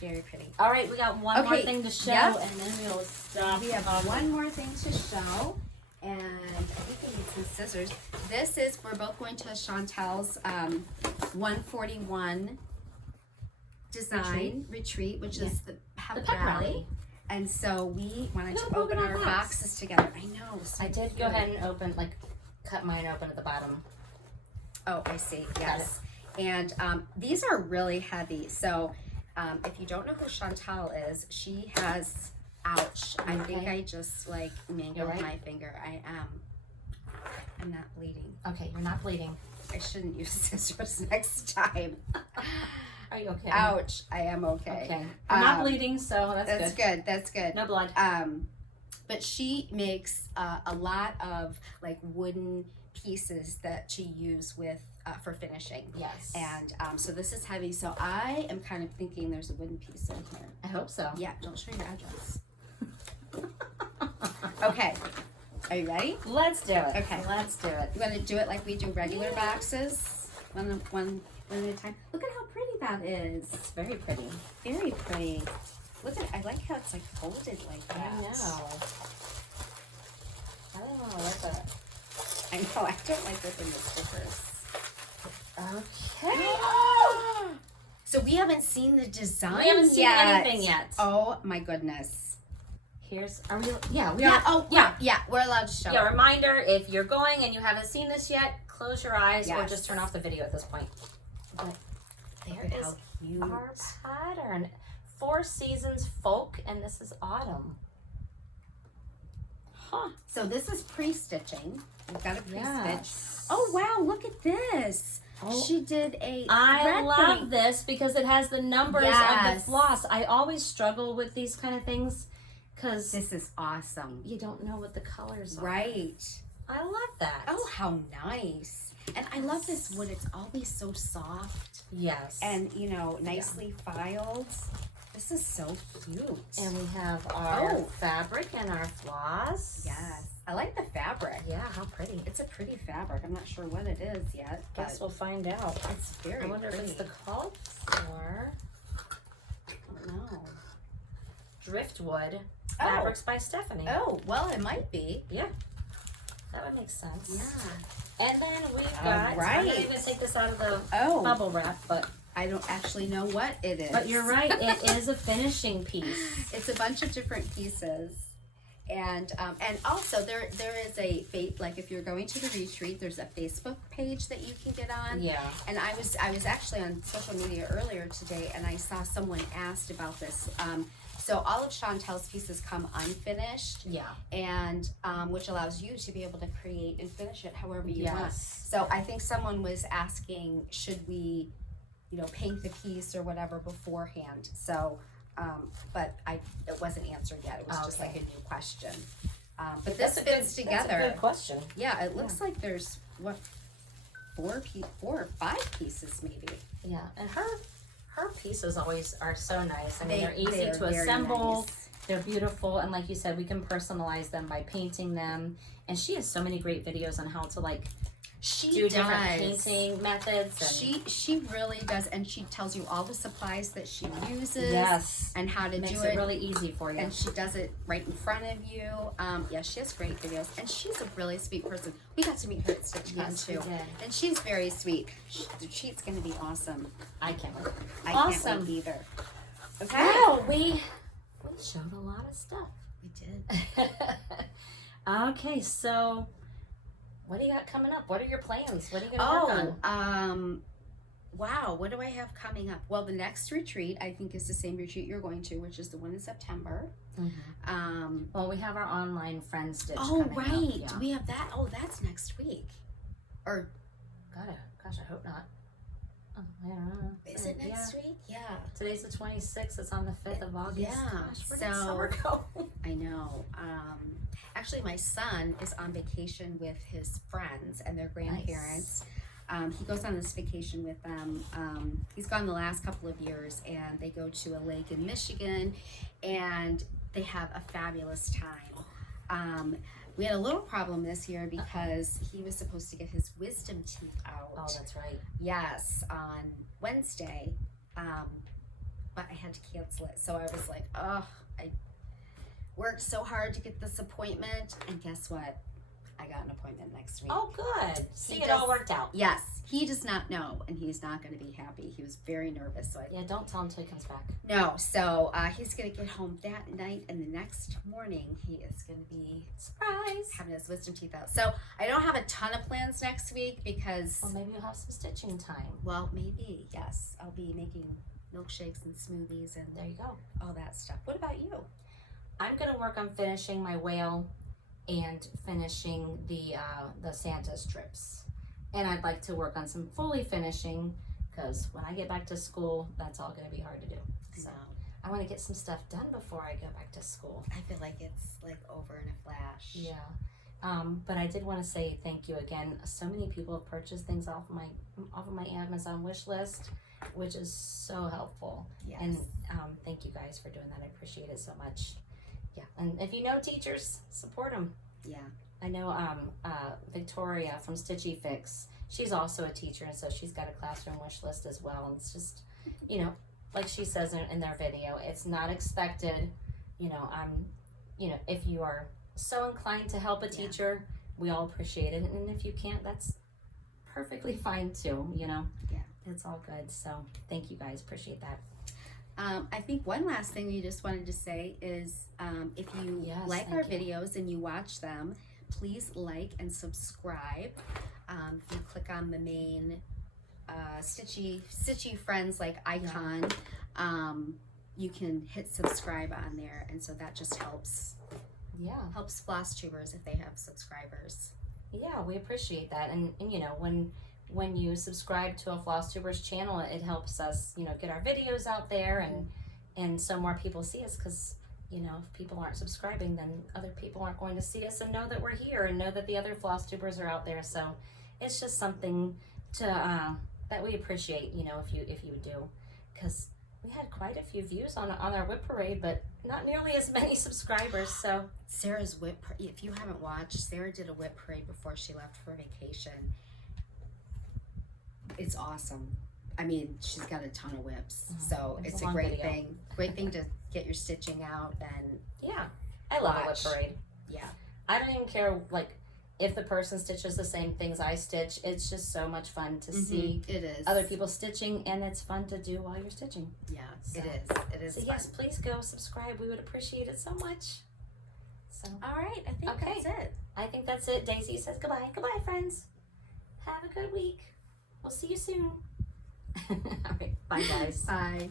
Very pretty. All right, we got one more Okay, thing to show, yep. and then we'll stop. We have one more thing to show. And I think we need some scissors. This is, we're both going to Chantel's 141 design retreat, which is the pep rally. And so we wanted Look, to open open our our box. boxes together. I know. So I did go cute. ahead and open, cut mine open at the bottom. Oh, I see. Yes. And these are really heavy. So if you don't know who Chantal is, she has, ouch. I think Okay. I just mangled You're right. my finger. I'm not bleeding. Okay, you're not bleeding. I shouldn't use scissors next time. Are you okay? Ouch. I am okay. Okay. I'm not bleeding, so that's good. That's good. No blood. But she makes a lot of wooden pieces that she use with for finishing. Yes. And so this is heavy. So I am kind of thinking there's a wooden piece in here. I hope so. Yeah, don't show your address. Okay. Are you ready? Let's do it. Okay. Let's do it. You want to do it like we do regular boxes? One at a time. Look at how pretty that is. It's very pretty. Very pretty. Look at, I like how it's like folded like that. I know. I don't know. That's a... I know. I don't like ripping the stickers. Okay. So we haven't seen the design. We haven't seen anything yet. Oh my goodness. Here's, are we? Yeah, we Yeah. are. Oh yeah. Yeah. We're allowed to show. Yeah. Reminder: if you're going and you haven't seen this yet, close your eyes or Yes. just turn off the video at this point. But there Look at is how cute. our pattern. 4 seasons folk, and this is autumn. Huh. So this is pre-stitching. We've got a pre-stitch. Yes. Oh wow! Look at this. Oh. She did a. I thread love thing. this because it has the numbers of Yes. the floss. I always struggle with these kind of things because This is awesome. you don't know what the colors are. Right. I love that. Oh, how nice. And I love this wood. It's always so soft yes. and, you know, nicely filed. This is so cute. And we have our Oh. fabric and our floss. Yes. I like the fabric. Yeah, how pretty. It's a pretty fabric. I'm not sure what it is yet, but Guess we'll find out. it's very I wonder pretty. if it's the called for I don't know. Driftwood Oh. Fabrics by Stephanie. Oh, well, it might be. That would make sense. Yeah. And then we've All got, I'm right. not even take this out of the Oh, bubble wrap, but I don't actually know what it is. you're right, it is a finishing piece. It's a bunch of different pieces. And also there is a like if you're going to the retreat, there's a Facebook page that you can get on. Yeah. And I was actually on social media earlier today, and I saw someone asked about this. So all of Chantel's pieces come unfinished, Yeah. and which allows you to be able to create and finish it however you want. Yes. So I think someone was asking, should we, you know, paint the piece or whatever beforehand? So, but it wasn't answered yet. It was just like a new question. But this fits together. That's a good question. Yeah, it looks like there's what 4 or 5 pieces maybe. Yeah, and her pieces always are so nice. I mean, they're easy They're to very assemble. nice. They're beautiful, and like you said, we can personalize them by painting them. And she has so many great videos on how to like She do does. different painting methods. And She really does, and she tells you all the supplies that she uses. yes, And how to makes do it really easy for you. And she does it right in front of you. Yeah, she has great videos, and she's a really sweet person. We got to meet her at StitchCon Yes, we too, did. and she's very sweet. The treat's going to be awesome. I can't wait. I Awesome. can't wait either. Okay. Wow, we showed a lot of stuff. We did. Okay, so what do you got coming up? What are your plans? What are you gonna work on? Wow, what do I have coming up? Well, the next retreat I think is the same retreat you're going to, which is the one in September. Well, we have our online friend stitch. Oh, coming right. up, yeah. We have that. Oh, that's next week. Or Gosh, I hope not. Oh, I don't know. is it next week? Yeah. Today's the 26th. It's on the 5th of August. Yeah, Gosh, where did so- summer go? I know. Actually, my son is on vacation with his friends and their grandparents. He goes on this vacation with them. He's gone the last couple of years, and they go to a lake in Michigan, and they have a fabulous time. We had a little problem this year because he was supposed to get his wisdom teeth out. Oh, that's right. Yes, on Wednesday, but I had to cancel it. So I was like, oh, I worked so hard to get this appointment, and guess what? I got an appointment next week. Oh, good. See, He it does- all worked out. Yes, he does not know, and he's not going to be happy. He was very nervous, so Yeah, don't tell him till he comes back. so he's going to get home that night, and the next morning he is going to be Surprise. having his wisdom teeth out. So I don't have a ton of plans next week because, Well, maybe you'll have some stitching time. well, maybe, yes, I'll be making milkshakes and smoothies and There you go. all that stuff. What about you? I'm gonna work on finishing my whale and finishing the Santa strips. And I'd like to work on some fully finishing because when I get back to school, that's all gonna be hard to do. So I want to get some stuff done before I go back to school. I feel like it's like over in a flash. Yeah. But I did want to say thank you again. So many people have purchased things off of my Amazon wish list, which is so helpful. Yes. And thank you guys for doing that. I appreciate it so much. Yeah. And if you know teachers, support them. Yeah. I know Victoria from Stitchy Fix. She's also a teacher, and so she's got a classroom wish list as well. And it's just, like she says in their video, it's not expected. If you are so inclined to help a teacher, we all appreciate it. And if you can't, that's perfectly fine too, Yeah. It's all good. So thank you guys. Appreciate that. I think one last thing we just wanted to say is if you like our videos and you watch them, please like and subscribe. If you click on the main Stitchy Friends icon, you can hit subscribe on there, and so that just helps Flosstubers if they have subscribers. Yeah, we appreciate that. And when you subscribe to a Flosstuber's channel, it helps us, get our videos out there and so more people see us, because, if people aren't subscribing, then other people aren't going to see us and know that we're here and know that the other Flosstubers are out there. So it's just something to that we appreciate, if you do, because we had quite a few views on our whip parade, but not nearly as many subscribers. So Sarah's whip, if you haven't watched, Sarah did a whip parade before she left for vacation. It's awesome. I mean, she's got a ton of whips, so it's a great thing. Great thing to get your stitching out and I love a whip parade. Yeah, I don't even care if the person stitches the same things I stitch. It's just so much fun to see other people stitching, and it's fun to do while you're stitching. Yeah, so, it is. So fun. Yes, please go subscribe. We would appreciate it so much. So all right, I think that's it. I think that's it. Daisy says goodbye. Goodbye, friends. Have a good week. We'll see you soon. All right. Bye, guys. Bye.